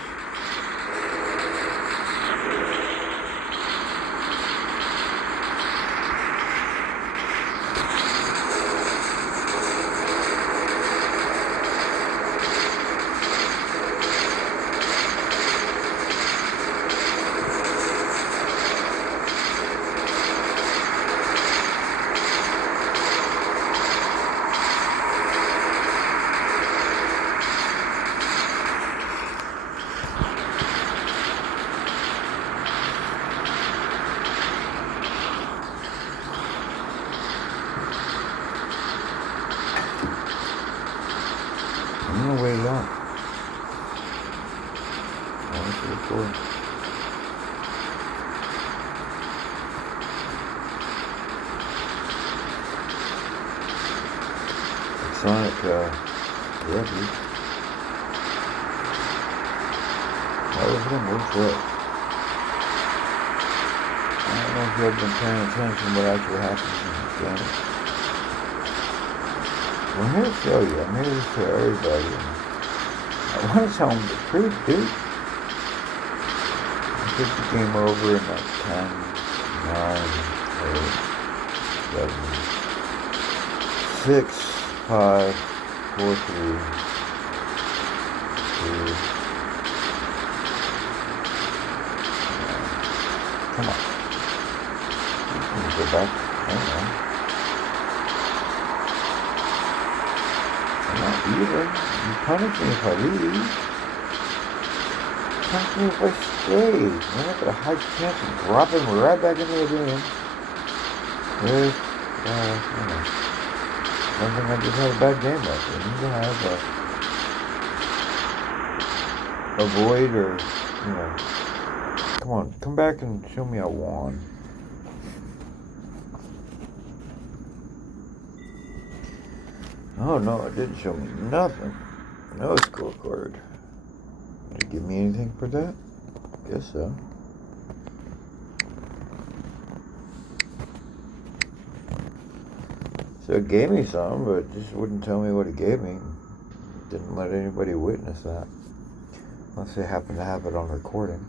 I'm gonna wait it out. Oh, it's recording. Pixonic, yeah, dude. That was him, what's that? I don't know if you have been paying attention to what actually happens in this game. I'm here to show you. I'm here to show everybody. I want to tell them the truth, dude. I think the game over in like 10, 9, 8, 7, 6, 5, 4, 3, 2. Come on. Let me go back. Hang on. Not either. You punish me if I leave. Punish me if I stay. You're not gonna hide your chance and drop him right back into the game. With, I think I just had a bad game left. I need to have a void or, come on, come back and show me I won. Oh no, it didn't show me nothing. No scorecard. Did it give me anything for that? Guess so. So it gave me some, but it just wouldn't tell me what it gave me. Didn't let anybody witness that. Unless they happen to have it on recording.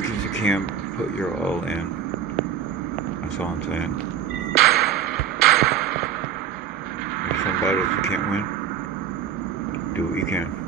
quick as you can. Put your all in. That's all I'm saying. If some battles you can't win, do what you can.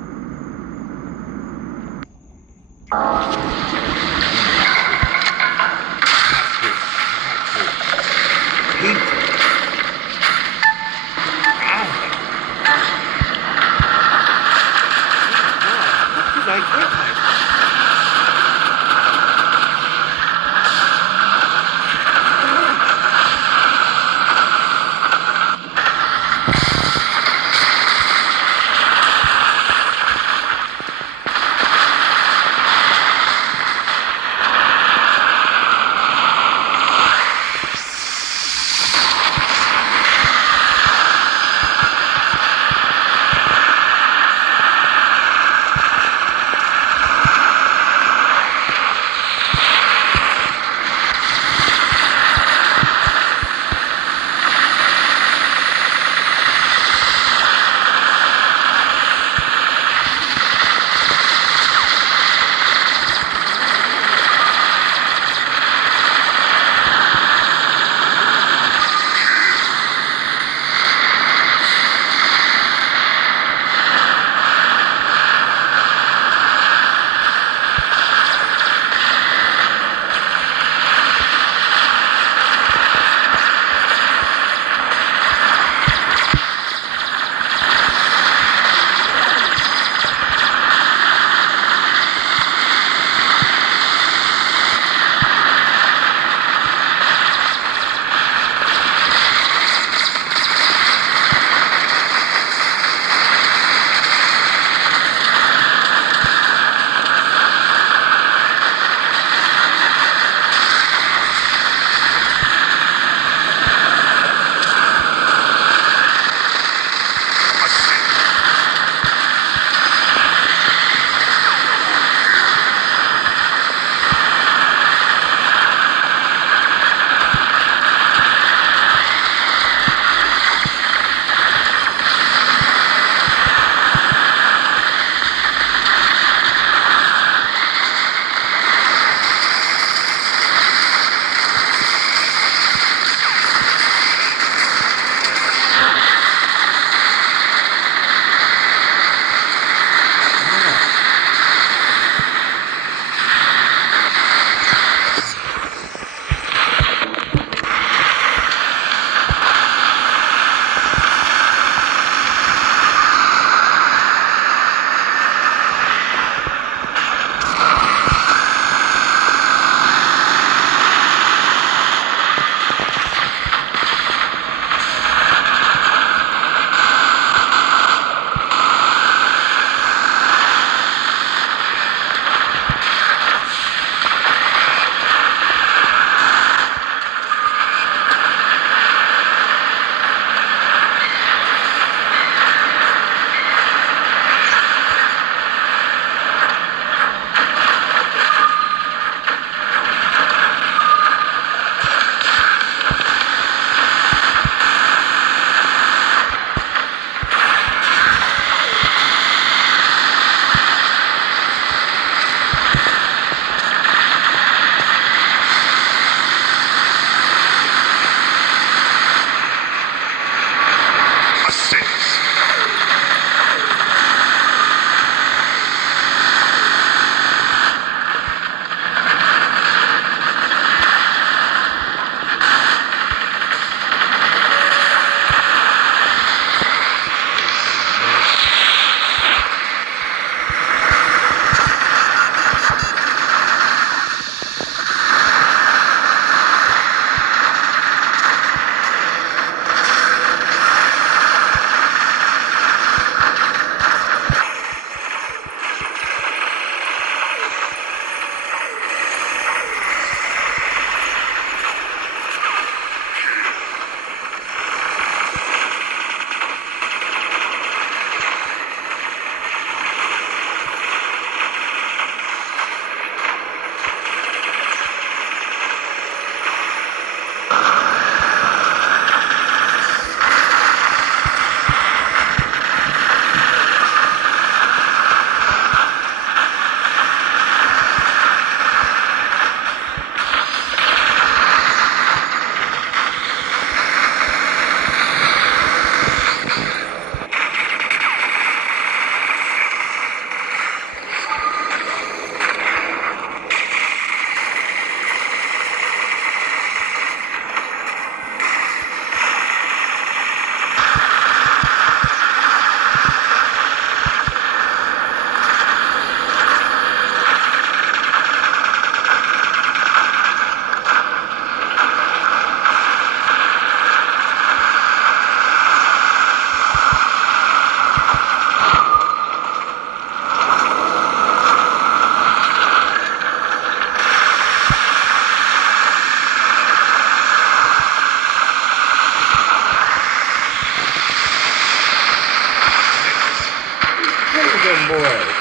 boys.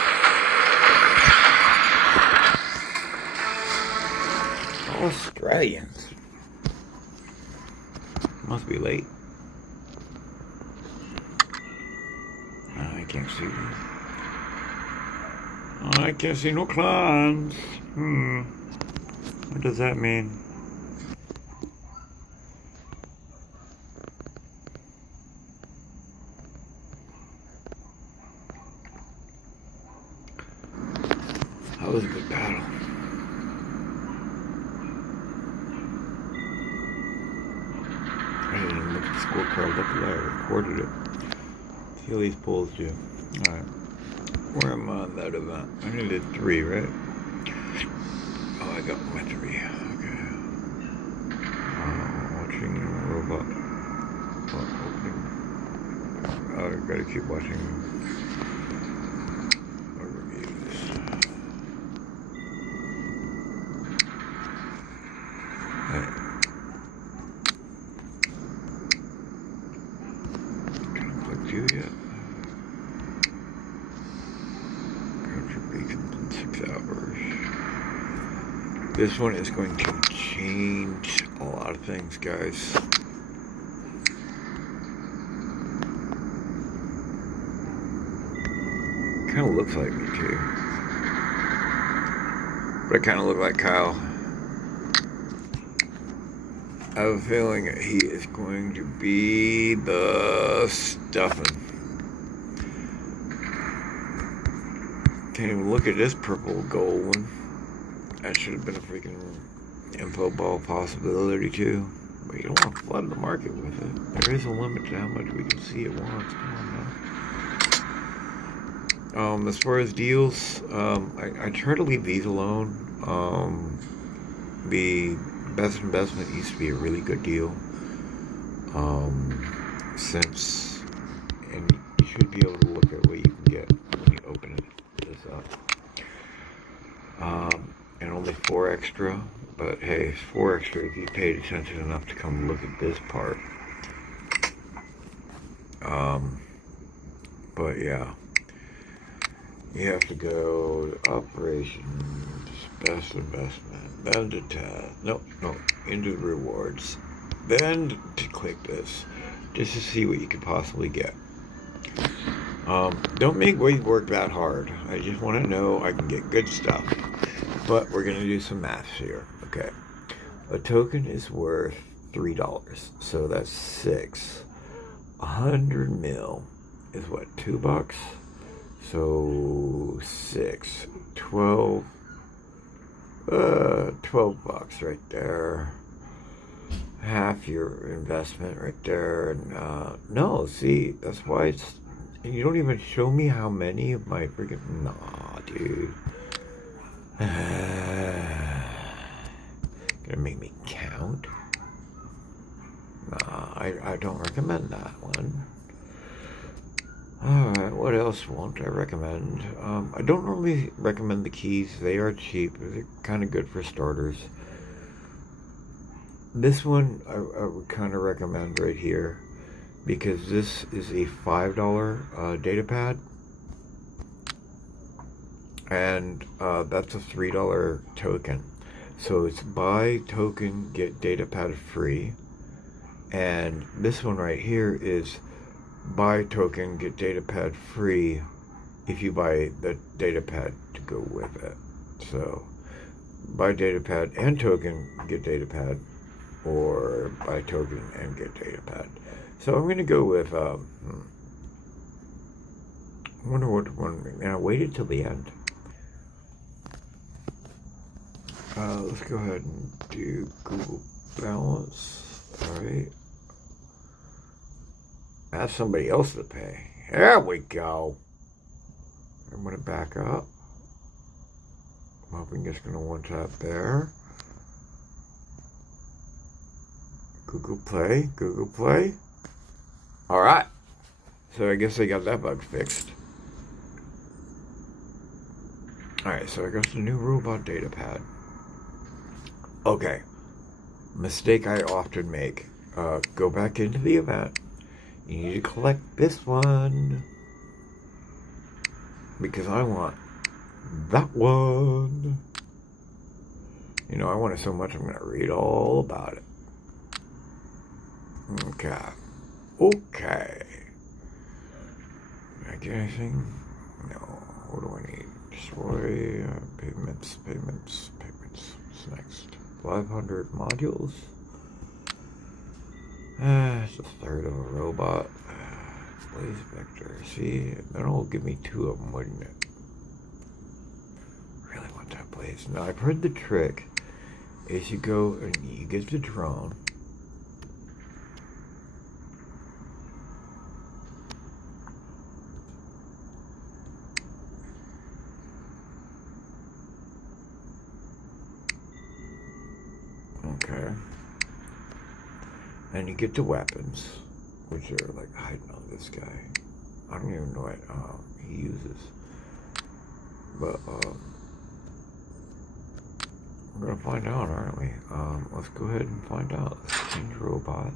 Australians. Must be late. I can't see. I can't see no clowns. What does that mean? That was a good battle. I didn't even look at the scorecard. Luckily, I recorded it. See how these polls do. Alright. Where am I on that event? I needed 3, right? Oh, I got my 3. Okay. Watching robot. Opening. I gotta keep watching reviews. Right. Can I click you yet? This one is going to change a lot of things, guys. Kind of looks like me too. But I kind of look like Kyle. I have a feeling that he is going to be the stuffing. Can't even look at this purple gold one. That should have been a freaking info ball possibility too. But you don't want to flood the market with it. There is a limit to how much we can see at once. Come on now. As far as deals, I try to leave these alone. The best investment used to be a really good deal. And you should be able to look at what you can get when you open this up. And only 4 extra, but hey, it's 4 extra if you paid attention enough to come look at this part. But yeah, you have to go to operations, best investment, then to task, no, into rewards, then to click this, just to see what you could possibly get. Don't make me work that hard. I just want to know I can get good stuff. But we're going to do some maths here. Okay. A token is worth $3. So that's 6. 100 mil is what, $2? So 6. 12. $12 right there. Half your investment right there. And, no, see, that's why it's... You don't even show me how many of my freaking... Nah, dude. Gonna make me count? Nah, I don't recommend that one. Alright, what else won't I recommend? I don't normally recommend the keys. They are cheap. They're kind of good for starters. This one I would kind of recommend right here, because this is a $5 data pad, and that's a $3 token. So it's buy token, get data pad free. And this one right here is buy token, get data pad free if you buy the data pad to go with it. So buy data pad and token, get data pad, or buy token and get data pad. So I'm going to go with, I wonder what one, and I waited till the end. Let's go ahead and do Google Balance. Alright. Ask somebody else to pay. There we go. I'm going to back up. I'm hoping it's going to one tap there. Google Play. Google Play. Alright. So I guess I got that bug fixed. Alright, so I got the new robot data pad. Okay. Mistake I often make. Go back into the event. You need to collect this one. because I want that one. You know, I want it so much I'm going to read all about it. Okay. Okay. Did I get anything? No. What do I need? Destroy payments. What's next? 500 modules. It's a third of a robot. Blaze vector. See, then it'll give me 2 of them, wouldn't it? Really want that blaze. Now I've heard the trick is you go and you get the drone. Okay. And you get the weapons, which are like hiding on this guy. I don't even know what he uses. But we're gonna find out, aren't we? Let's go ahead and find out. Let's change robot.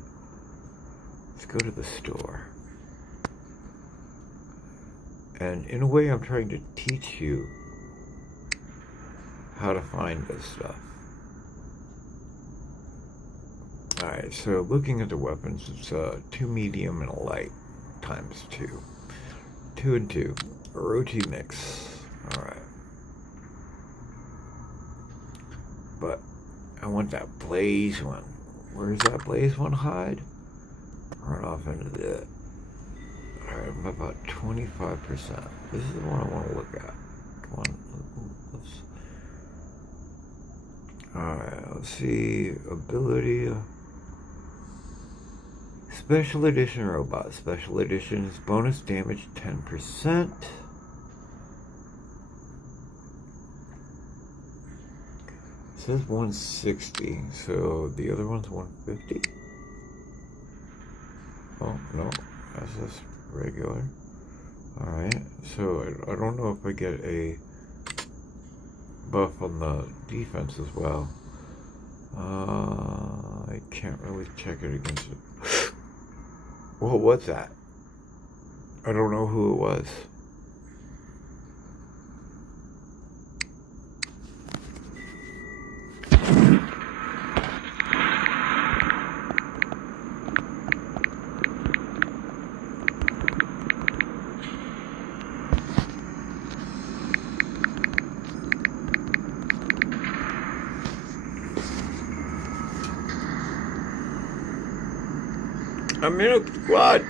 Let's go to the store. And in a way, I'm trying to teach you how to find this stuff. Alright, so looking at the weapons, it's 2 medium and a light times 2. 2 and 2. Orochi mix. Alright. But I want that blaze one. Where's that blaze one hide? Run off into the... Alright, I'm about 25%. This is the one I want to look at. Come on. Alright, let's see. Ability... Special Edition Robot. Special Edition is bonus damage 10%. It says 160, so the other one's 150. Oh, no, that's just regular. Alright, so I don't know if I get a buff on the defense as well. I can't really check it against it. What was that? I don't know who it was. I'm in a squad.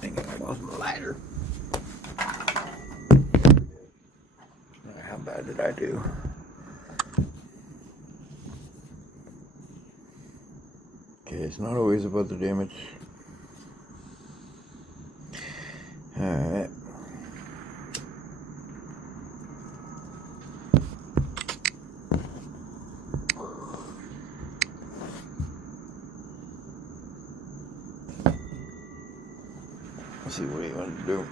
think I lost my lighter. How bad did I do? Okay, it's not always about the damage. Alright. Let's see, what do you want to do?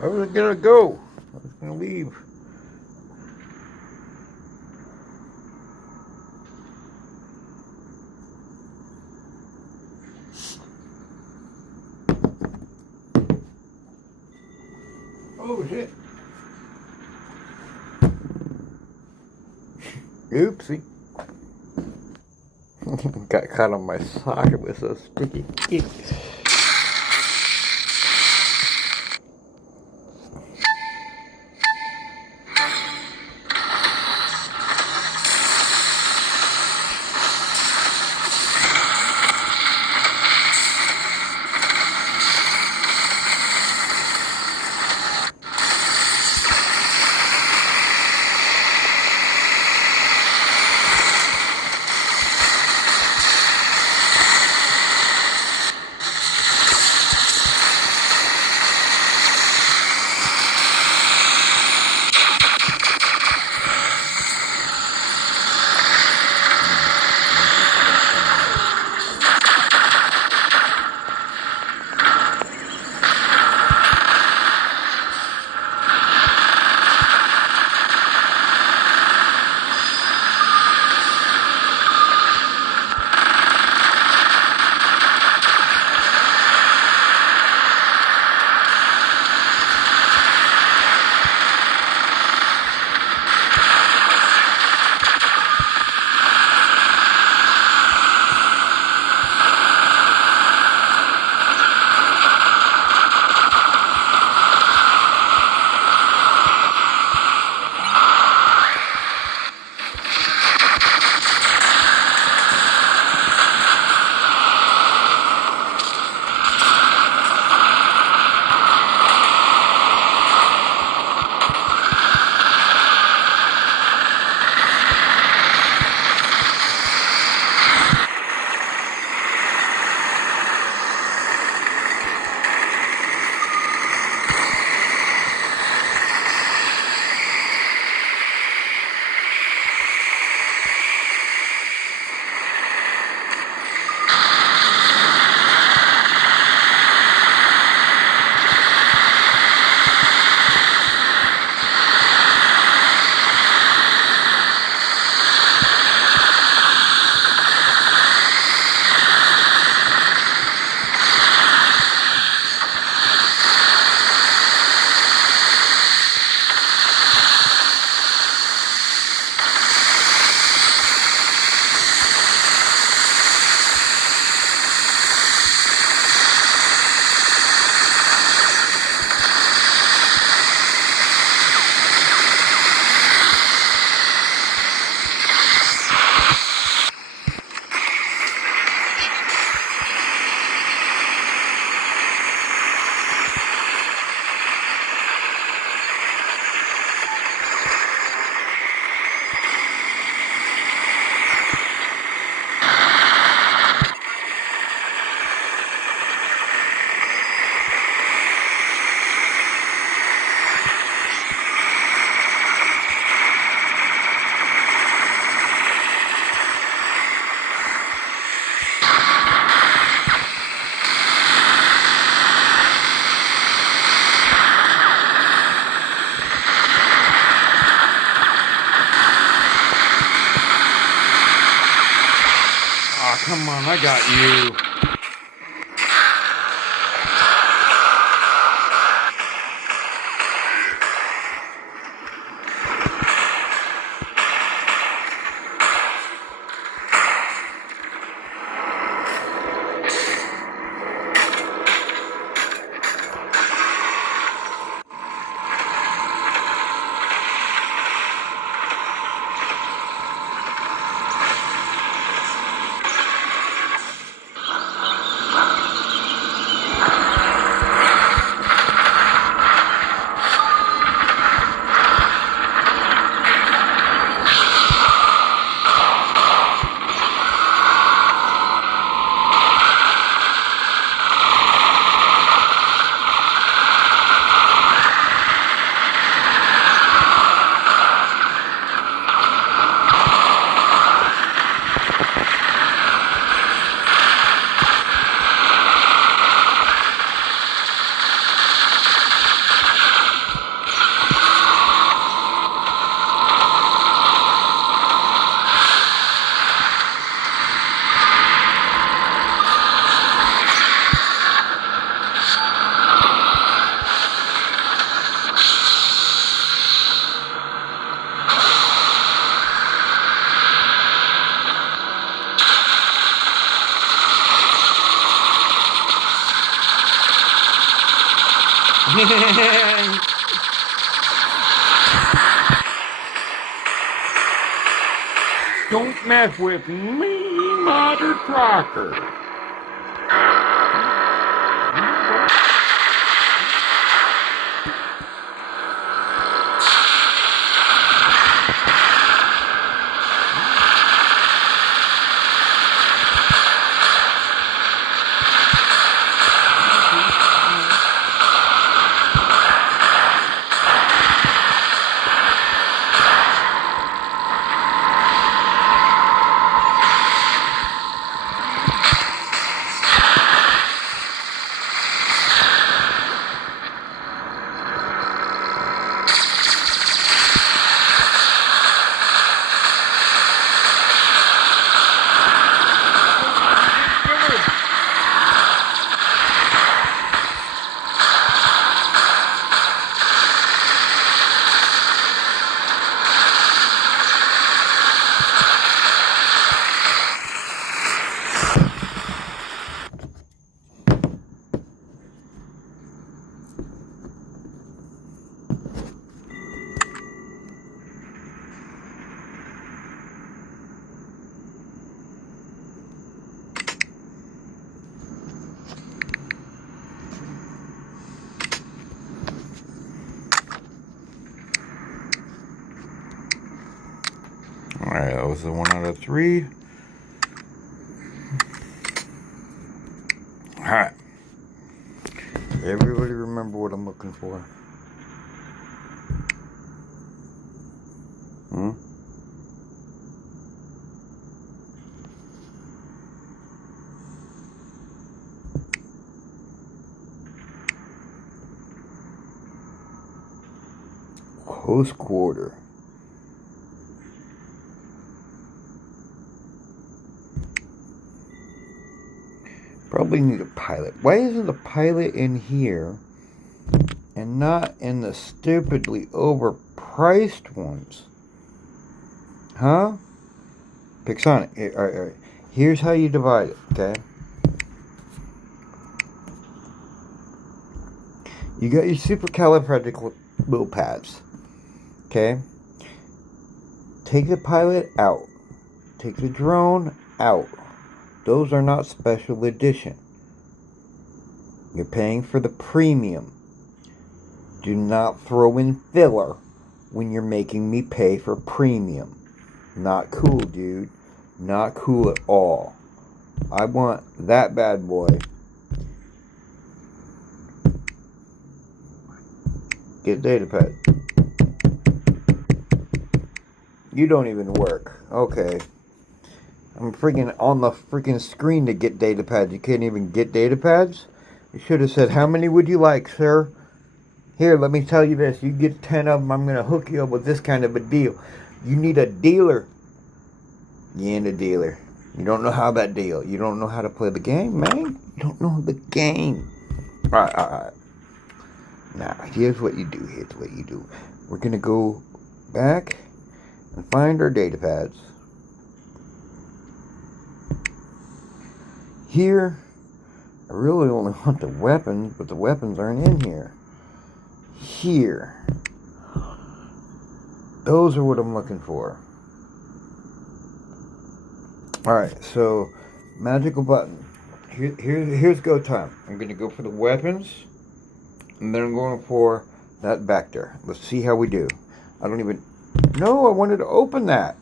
I was gonna go. I was gonna leave. Oh shit. Oopsie. Got caught on my sock. It was so sticky. come on, I got you. Don't mess with me, Mother Trucker. Alright, that was the 1 out of 3. Alright. Everybody remember what I'm looking for? Close quarter. Probably need a pilot. Why isn't the pilot in here and not in the stupidly overpriced ones? Huh? Pixonic. Alright. Here's how you divide it, okay? You got your supercalifragilisticexpialidocious, okay? Take the pilot out. Take the drone out. Those are not special edition. You're paying for the premium. Do not throw in filler when you're making me pay for premium. Not cool, dude. Not cool at all. I want that bad boy. Get datapad. You don't even work. Okay. I'm freaking on the freaking screen to get data pads. You can't even get data pads? You should have said, how many would you like, sir? Here, let me tell you this. You get 10 of them, I'm going to hook you up with this kind of a deal. You need a dealer. You ain't a dealer. You don't know how that deal. You don't know how to play the game, man. You don't know the game. Alright. Now, here's what you do. We're going to go back and find our data pads. Here, I really only want the weapons, but the weapons aren't in here. Here. Those are what I'm looking for. Alright, so magical button. Here's go time. I'm going to go for the weapons, and then I'm going for that vector. Let's see how we do. I don't even... No, I wanted to open that.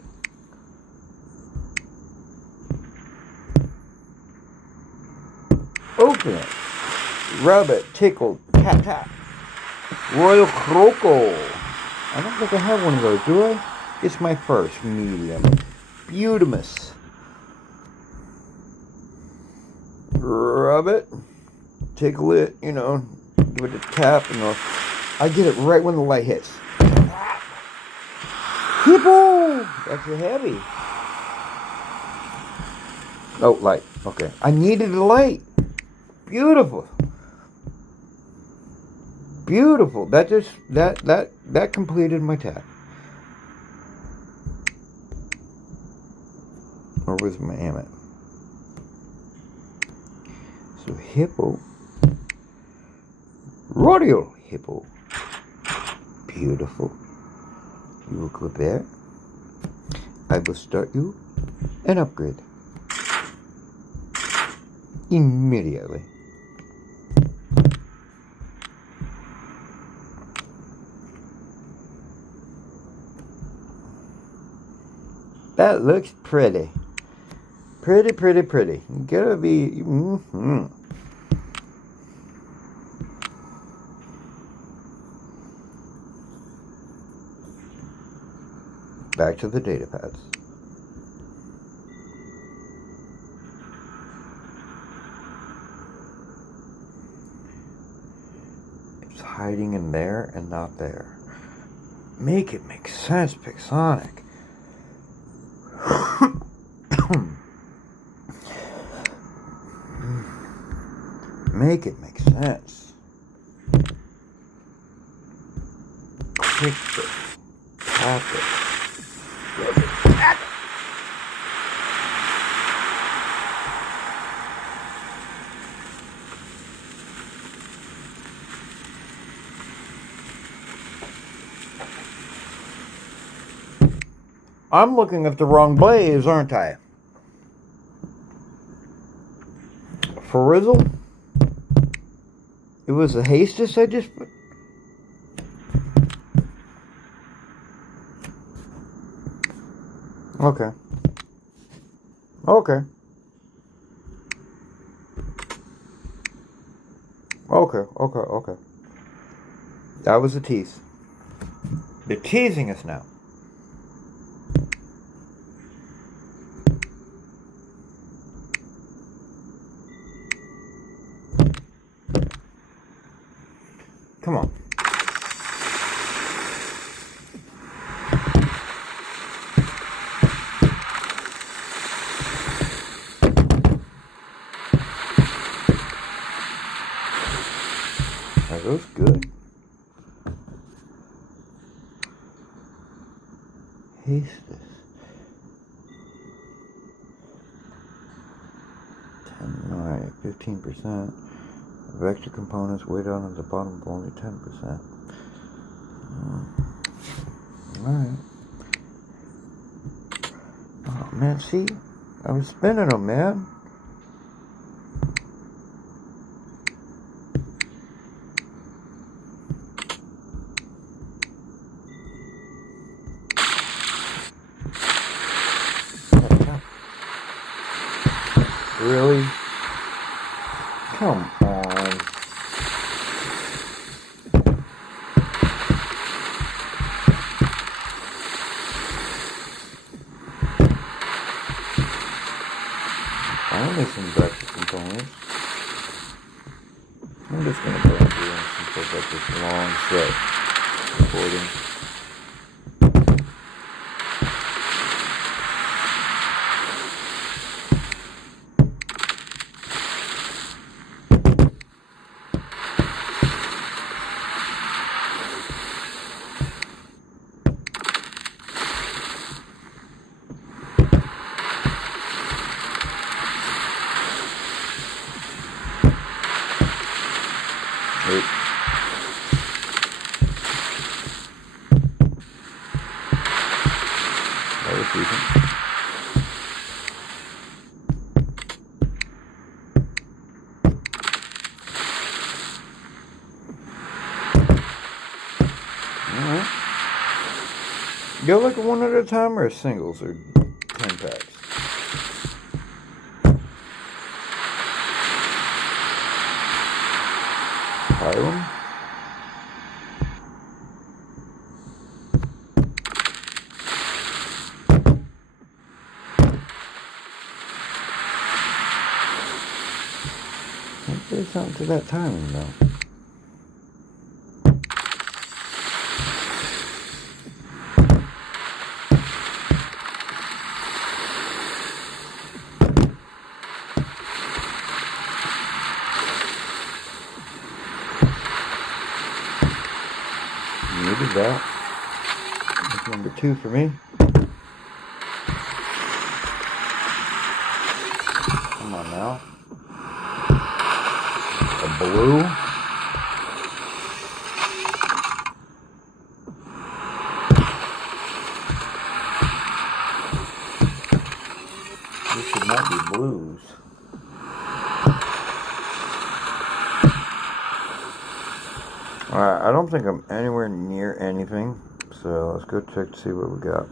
Open it. Rub it. Tickle. Tap, tap. Royal Croco. I don't think I have one of those, do I? It's my first medium. Beautimus. Rub it. Tickle it, you know. Give it a tap, and I get it right when the light hits. Hippo! That's heavy. Oh, light. Okay. I needed a light. Beautiful. Beautiful. That completed my task. Or was my aim? So hippo. Rodeo hippo. Beautiful. You will go there. I will start you an upgrade. Immediately. That looks pretty. Pretty. You gotta be... Back to the data pads. It's hiding in there and not there. Make it make sense, Pixonic. Make it make sense. Click it. Tap it. I'm looking at the wrong blaze, aren't I? Frizzle? It was a Hastus I just put. Okay. That was a tease. They're teasing us now. Come on. Are those good? Hastus. 15%. Vector components weighed down at the bottom of only 10%. Alright. Oh man, see? I was spinning them, man. Really? Come on. I'll make some breakfast components. I'm just going to go through and since I've got this long set recording. that was decent. Alright. Go like a one at a time or singles or 10 packs? Pile them. There's something to that timing though. Needed that. That's number 2 for me. Come on now. A blue. This should not be blues. Alright, I don't think I'm anywhere near anything, so let's go check to see what we got.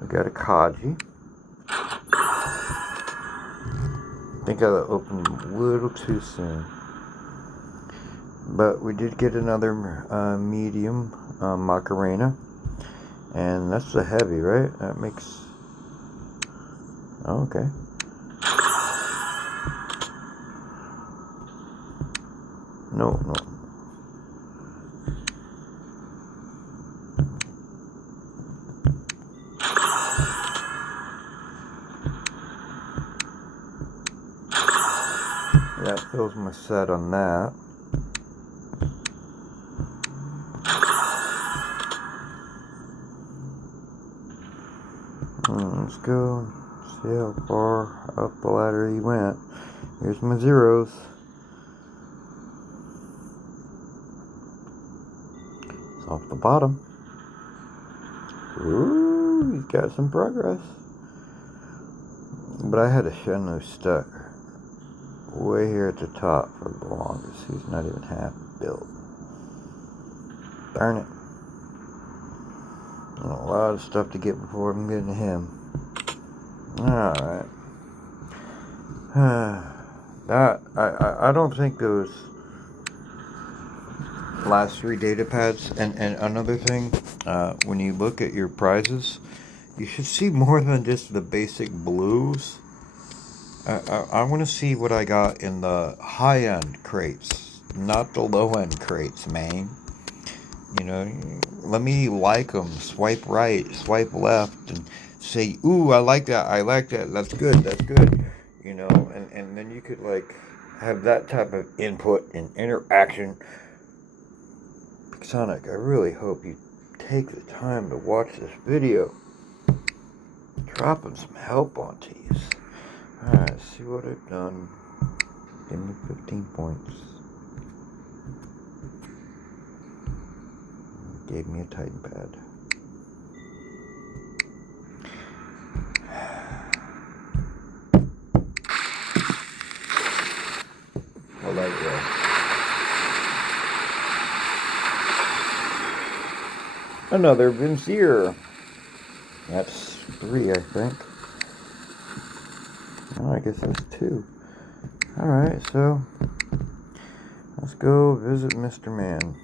We got a Kaji. I think I opened a little too soon. But we did get another medium Macarena. And that's the heavy, right? That makes... Oh, okay. No. That fills my set on that. Let's go see how far up the ladder he went. Here's my zeros. It's off the bottom. Ooh, he's got some progress. But I had a Shenmue stuck way here at the top for the longest. He's not even half built. Darn it. A lot of stuff to get before I'm getting to him. Alright. I don't think those last 3 data pads, and another thing, when you look at your prizes, you should see more than just the basic blues. I want to see what I got in the high-end crates, not the low-end crates, man. You know, let me like them, swipe right, swipe left, and say, ooh, I like that, that's good, you know, and then you could, like, have that type of input and interaction. Pixonic, I really hope you take the time to watch this video. Dropping some help on these. Alright, see what I've done. Give me 15 points. Gave me a Titan pad. Well, there you go. Another Vincier. That's 3, I think. Oh, I guess that's 2. Alright, so let's go visit Mr. Man.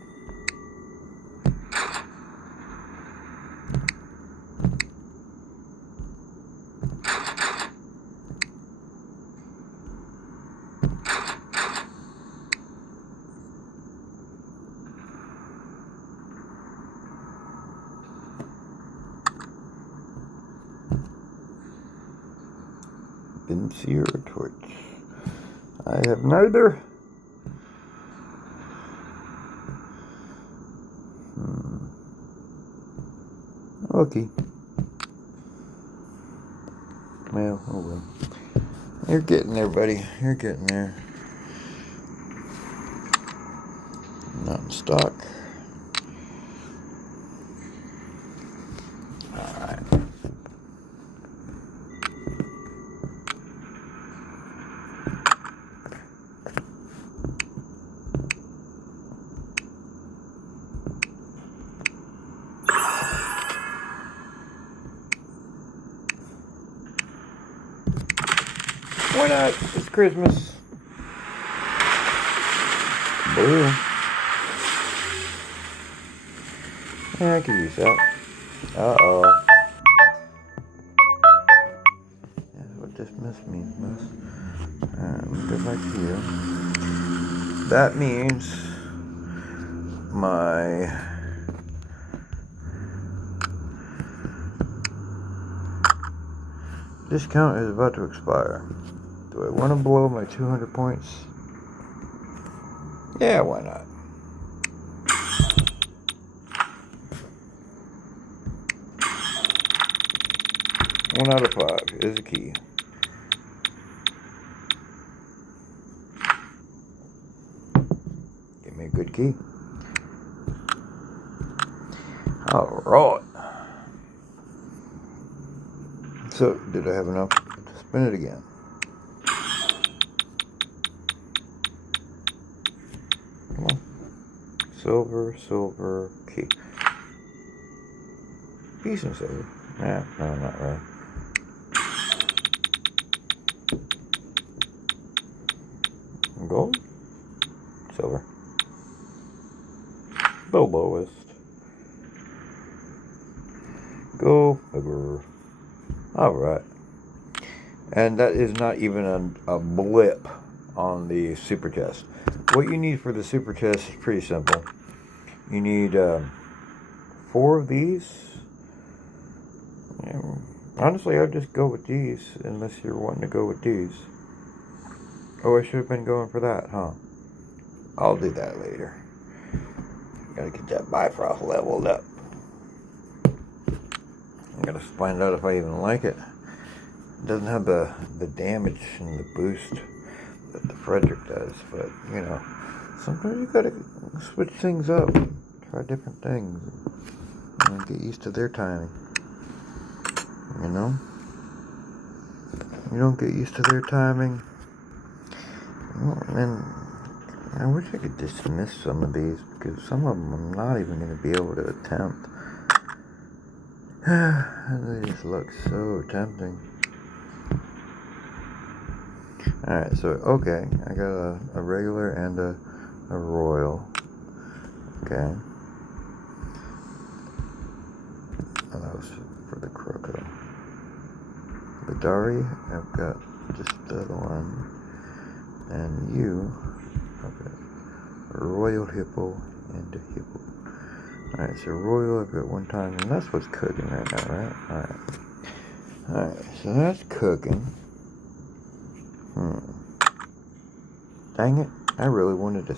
Vincier torch. I have neither. Okay. Well, oh well. You're getting there, buddy. You're getting there. Not in stock. Alright. Why not? It's Christmas. Blue. Yeah, I could use that. Uh-oh. That's what this miss means, miss. Go back to you. That means my discount is about to expire. Do I want to blow my 200 points? Yeah, why not? One out of 5 is a key. Give me a good key. Alright. So, did I have enough to spin it again? Come on. Silver, silver, key. Piece and silver. Yeah, no, not really. Gold? Silver. The lowest. Go figure. Alright. And that is not even a blip on the super test. What you need for the super test is pretty simple. You need 4 of these. Honestly, I'd just go with these, unless you're wanting to go with these. Oh, I should have been going for that, huh? I'll do that later. Gotta get that Bifrost leveled up. I gotta find out if I even like it. It doesn't have the damage and the boost that the Frederick does, but, you know, sometimes you gotta switch things up. Try different things. And get used to their timing. You know? You don't get used to their timing. And I wish I could dismiss some of these, because some of them I'm not even going to be able to attempt. They just look so tempting. Alright, so, okay, I got a regular and a royal. Okay. And that was for the Croco. The Dari, I've got just the other one. And you, okay, a royal hippo and a hippo. Alright, so royal I've got one time, and that's what's cooking right now, right? Alright, so that's cooking. Dang it, I really wanted to.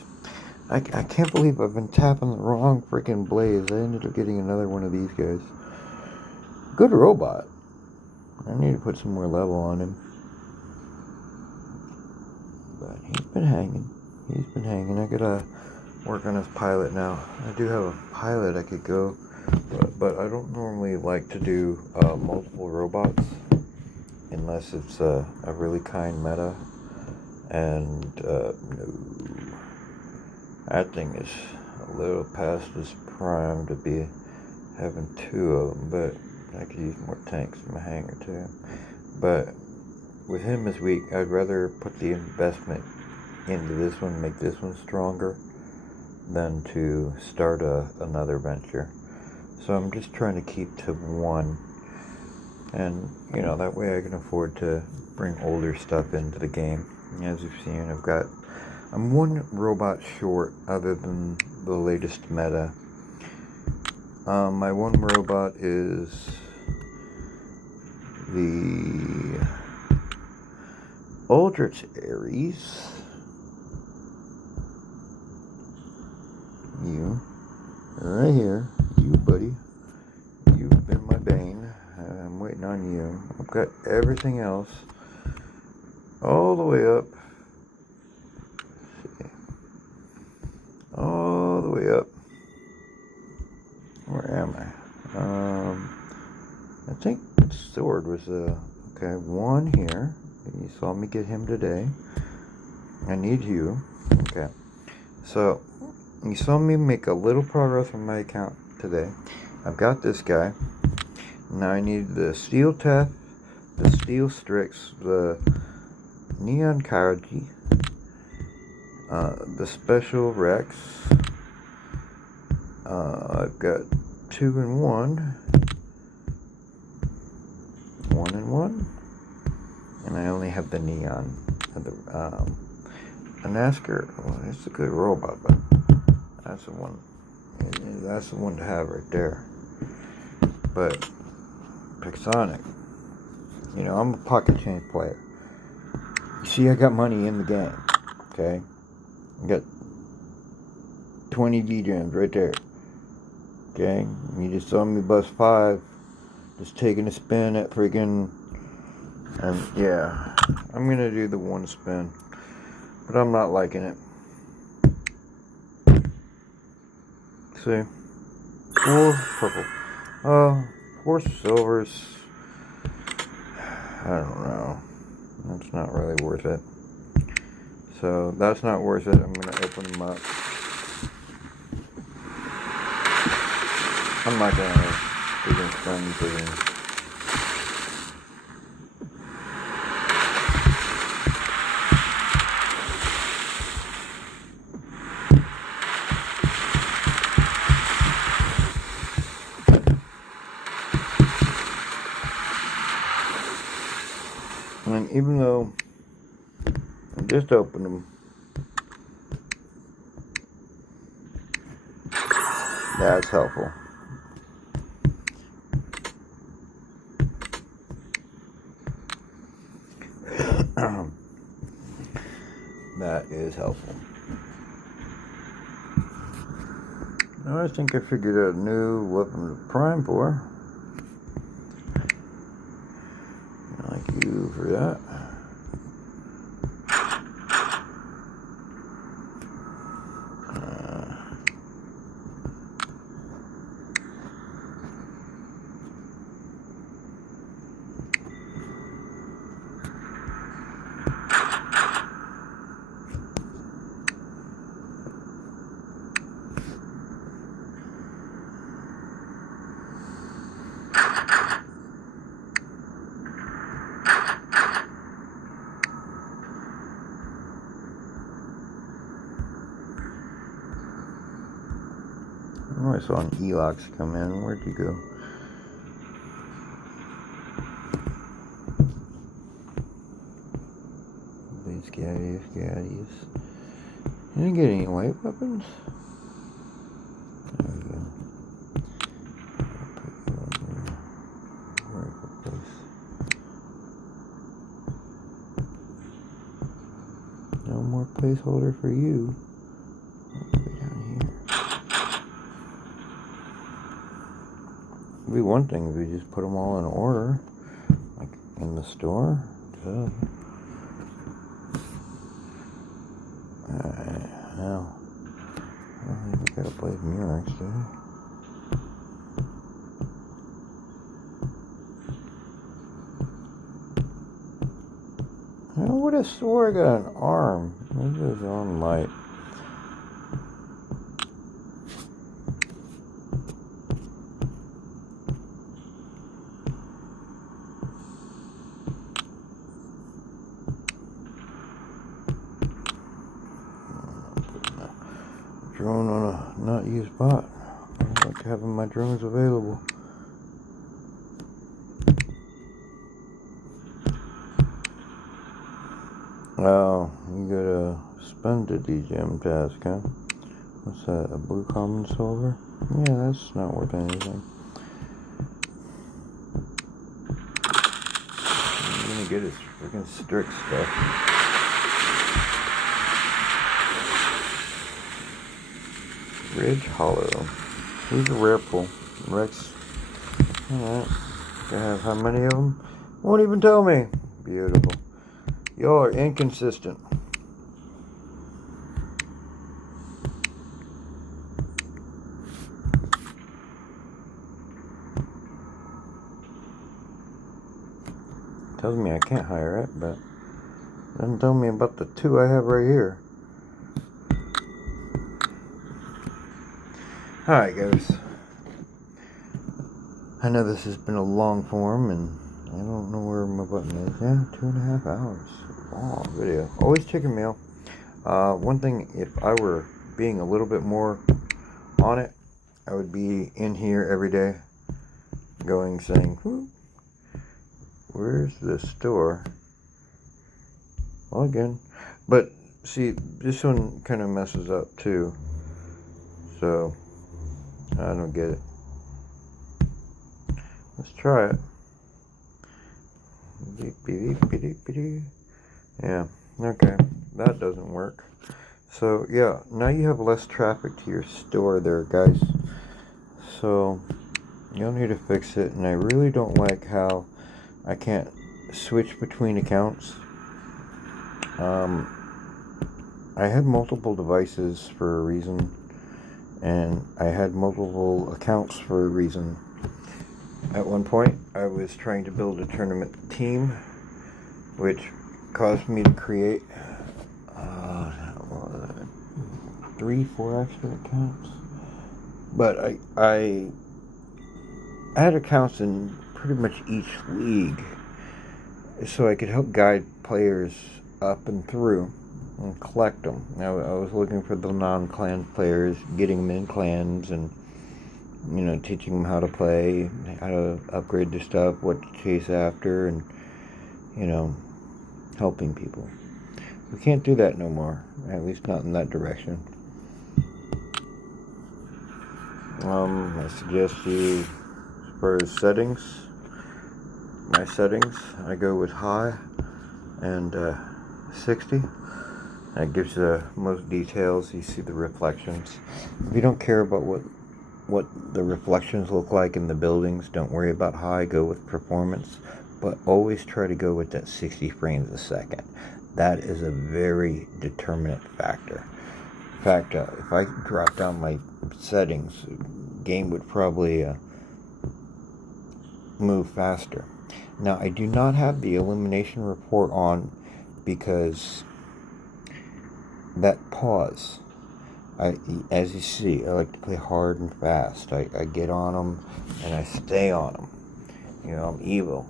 I can't believe I've been tapping the wrong freaking blaze. I ended up getting another one of these guys. Good robot. I need to put some more level on him. But he's been hanging. I gotta work on his pilot now. I do have a pilot I could go, but I don't normally like to do multiple robots unless it's a really kind meta. And no, that thing is a little past its prime to be having 2 of them, but I could use more tanks in my hangar too. But with him this week, I'd rather put the investment into this one, make this one stronger, than to start another venture. So I'm just trying to keep to one. And, you know, that way I can afford to bring older stuff into the game. As you've seen, I'm one robot short other than the latest meta. My one robot is the Aldrich Ares. You, right here, you buddy, you've been my bane. I'm waiting on you. I've got everything else all the way up. Let's see. All the way up. Where am I? I think Sword was okay. 1 here. You saw me get him today. I need you. Okay. So you saw me make a little progress on my account today. I've got this guy. Now I need the Steel Teth, the Steel Strix, the Neon Kaiji, the Special Rex. I've got 2 in 1, 1 in 1, and I only have the Neon. A NASCAR, well, it's a good robot, but that's the one. That's the one to have right there. But Pixonic, you know, I'm a pocket change player. You see, I got money in the game. Okay, I got 20 D-gems right there. Okay, you just saw me bust 5, just taking a spin at freaking, and yeah, I'm gonna do the 1 spin, but I'm not liking it. See, 4 purple, 4 silvers. I don't know. That's not really worth it. So that's not worth it. I'm gonna open them up. I'm not gonna freaking spend freaking. And even though I just opened them, that's helpful. That is helpful. Now I think I figured out a new weapon to prime for. I like you for that. Oh, I saw an Elox come in. Where'd you go? These gaddies. You didn't get any white weapons? There we go. No more placeholder for you. It'd be one thing if we just put them all in order, like in the store. Well, I don't think we gotta play Murex, do we? I would have swore I got an arm. Maybe it was on light. Drone on a not used bot. I like having my drones available. Oh, you gotta spend a D-gem task, huh? What's that, a blue common silver? Yeah, that's not worth anything. All you're gonna get is freaking strict stuff. Ridge Hollow. These are rare pull. Rex. Alright. Gonna have how many of them? Won't even tell me. Beautiful. Y'all are inconsistent. Tells me I can't hire it, but doesn't tell me about the 2 I have right here. Alright guys, I know this has been a long form and I don't know where my button is. Yeah, 2.5 hours. Long video. Always chicken meal. One thing, if I were being a little bit more on it, I would be in here every day saying, where's the store? Log in. But see, this one kind of messes up too. So I don't get it. Let's try it. Yeah, okay, that doesn't work. So yeah, now you have less traffic to your store there, guys. So you'll need to fix it. And I really don't like how I can't switch between accounts. I had multiple devices for a reason, and I had multiple accounts for a reason. At one point, I was trying to build a tournament team, which caused me to create 3-4 extra accounts. But I had accounts in pretty much each league, so I could help guide players up and through and collect them. I was looking for the non-clan players, getting them in clans, and teaching them how to play, how to upgrade their stuff, what to chase after, and helping people. We can't do that no more, at least not in that direction. I suggest you, as far as settings, my settings, I go with high and 60. That gives the most details. You see the reflections. If you don't care about what the reflections look like in the buildings, don't worry about high, go with performance, but always try to go with that 60 frames a second. That is a very determinant factor. In fact, if I drop down my settings, game would probably move faster. Now, I do not have the elimination report on because that pause, as you see, I like to play hard and fast. I get on them and I stay on them. I'm evil.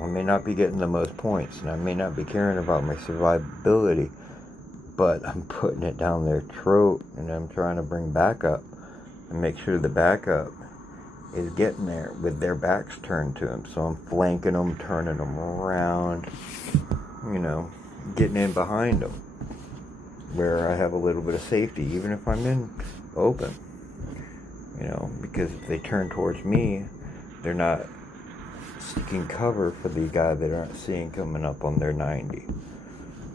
I may not be getting the most points, and I may not be caring about my survivability, but I'm putting it down their throat, and I'm trying to bring backup and make sure the backup is getting there with their backs turned to them. So I'm flanking them, turning them around, getting in behind them, where I have a little bit of safety, even if I'm in open, because if they turn towards me, they're not seeking cover for the guy they aren't seeing coming up on their 90.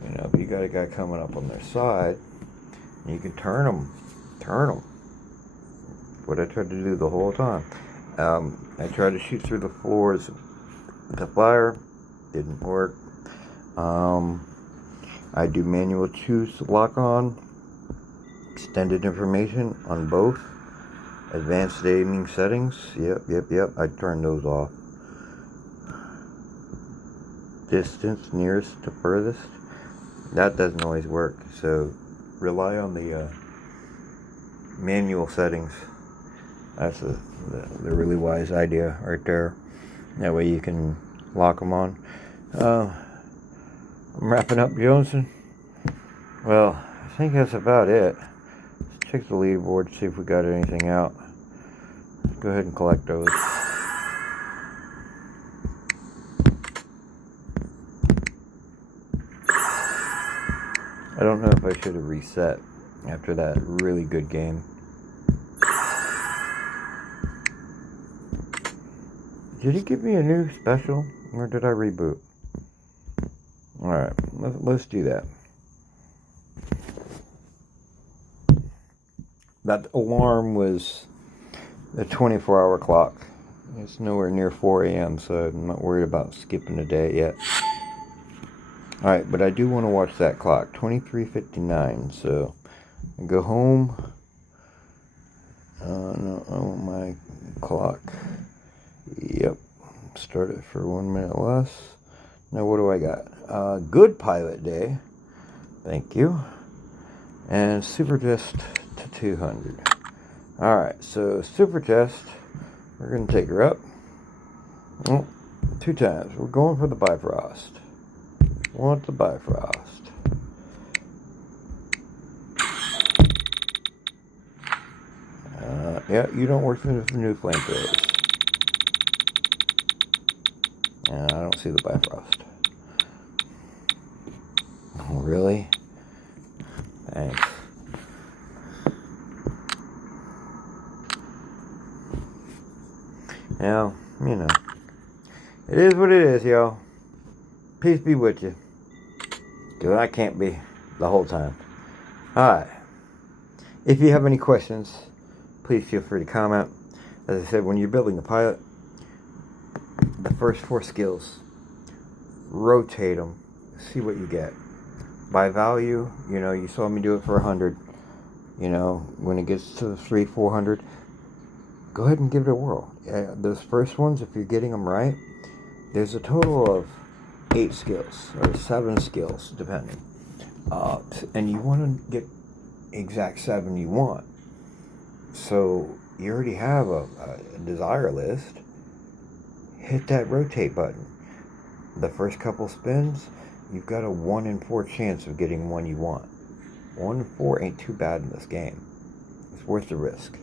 If you got a guy coming up on their side, you can turn them. What I tried to do the whole time. I tried to shoot through the floors with the fire, didn't work. I do manual choose lock on, extended information on both, advanced aiming settings, yep, I turned those off. Distance nearest to furthest, that doesn't always work, so rely on the manual settings. That's the really wise idea right there. That way you can lock them on. I'm wrapping up, Johnson. Well, I think that's about it. Let's check the leaderboard, see if we got anything out. Let's go ahead and collect those. I don't know if I should have reset after that really good game. Did he give me a new special, or did I reboot? Alright, let's do that. That alarm was a 24-hour clock. It's nowhere near 4 a.m., so I'm not worried about skipping a day yet. Alright, but I do want to watch that clock, 23:59, so I go home. No, I want my clock. Yep, start it for 1 minute less. Now what do I got? Good pilot day, thank you, and super test to 200. Alright, so super test, we're going to take her up. Oh, 2 times. We're going for the Bifrost. Want the Bifrost. Yeah, you don't work with the new flamethrowers. I don't see the Bifrost. Oh, really? Thanks. Now, you know, it is what it is, y'all. Peace be with you. Because I can't be the whole time. Alright. If you have any questions, please feel free to comment. As I said, when you're building a pilot, the first 4 skills, rotate them, see what you get. By value, you know, you saw me do it for 100. You know, when it gets to 300-400, go ahead and give it a whirl. Those first ones, if you're getting them right, there's a total of 8 skills, or 7 skills, depending. And you want to get exact 7 you want. So, you already have a desire list. Hit that rotate button. The first couple spins, you've got a 1 in 4 chance of getting one you want. 1 in 4 ain't too bad in this game. It's worth the risk.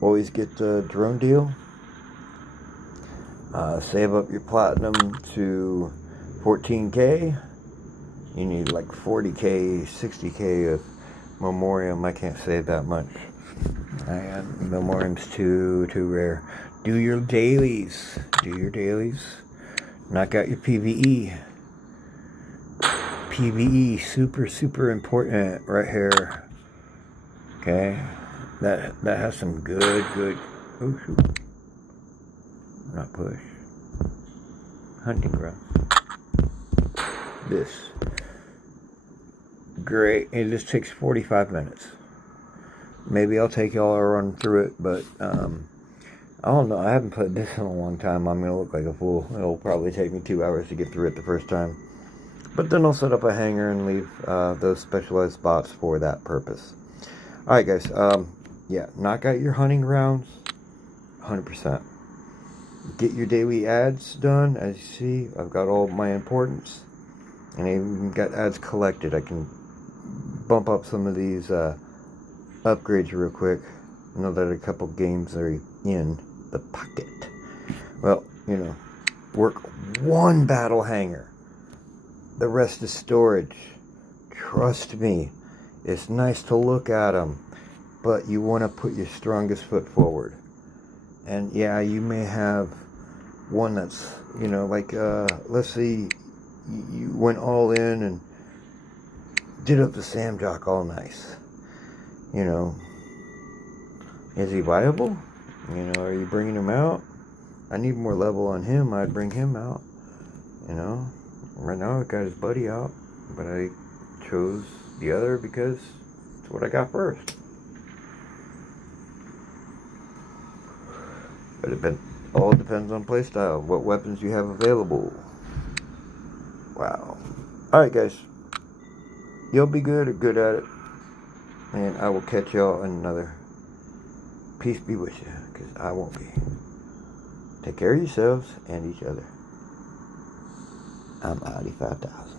Always get the drone deal. Save up your platinum to 14k. You need like 40k, 60k of memoriam. I can't save that much. Memoriam's too rare. Do your dailies. Do your dailies. Knock out your PvE. PvE, super important right here. Okay, that has some good. Oh shoot, not push. Hunting ground. This great. It just takes 45 minutes. Maybe I'll take y'all and run through it, but I don't know. I haven't played this in a long time. I'm gonna look like a fool. It'll probably take me 2 hours to get through it the first time. But then I'll set up a hangar and leave those specialized spots for that purpose. Alright guys, yeah, knock out your hunting grounds, 100%. Get your daily ads done. As you see, I've got all my importance. And I even got ads collected. I can bump up some of these upgrades real quick. I know that a couple games are in the pocket. Well, you know, work 1 battle hangar. The rest is storage. Trust me, it's nice to look at them, but you want to put your strongest foot forward. And yeah, you may have one that's, you know, like, let's see, you went all in and did up the Sam Jock all nice. You know, is he viable? You know, are you bringing him out? I need more level on him. I'd bring him out. You know, right now I got his buddy out, but I chose the other because it's what I got first. But it all depends on playstyle, what weapons you have available. Wow. Alright guys, you'll be good or good at it, and I will catch y'all in another. Peace be with you, because I won't be. Take care of yourselves and each other. I'm Audi 5000.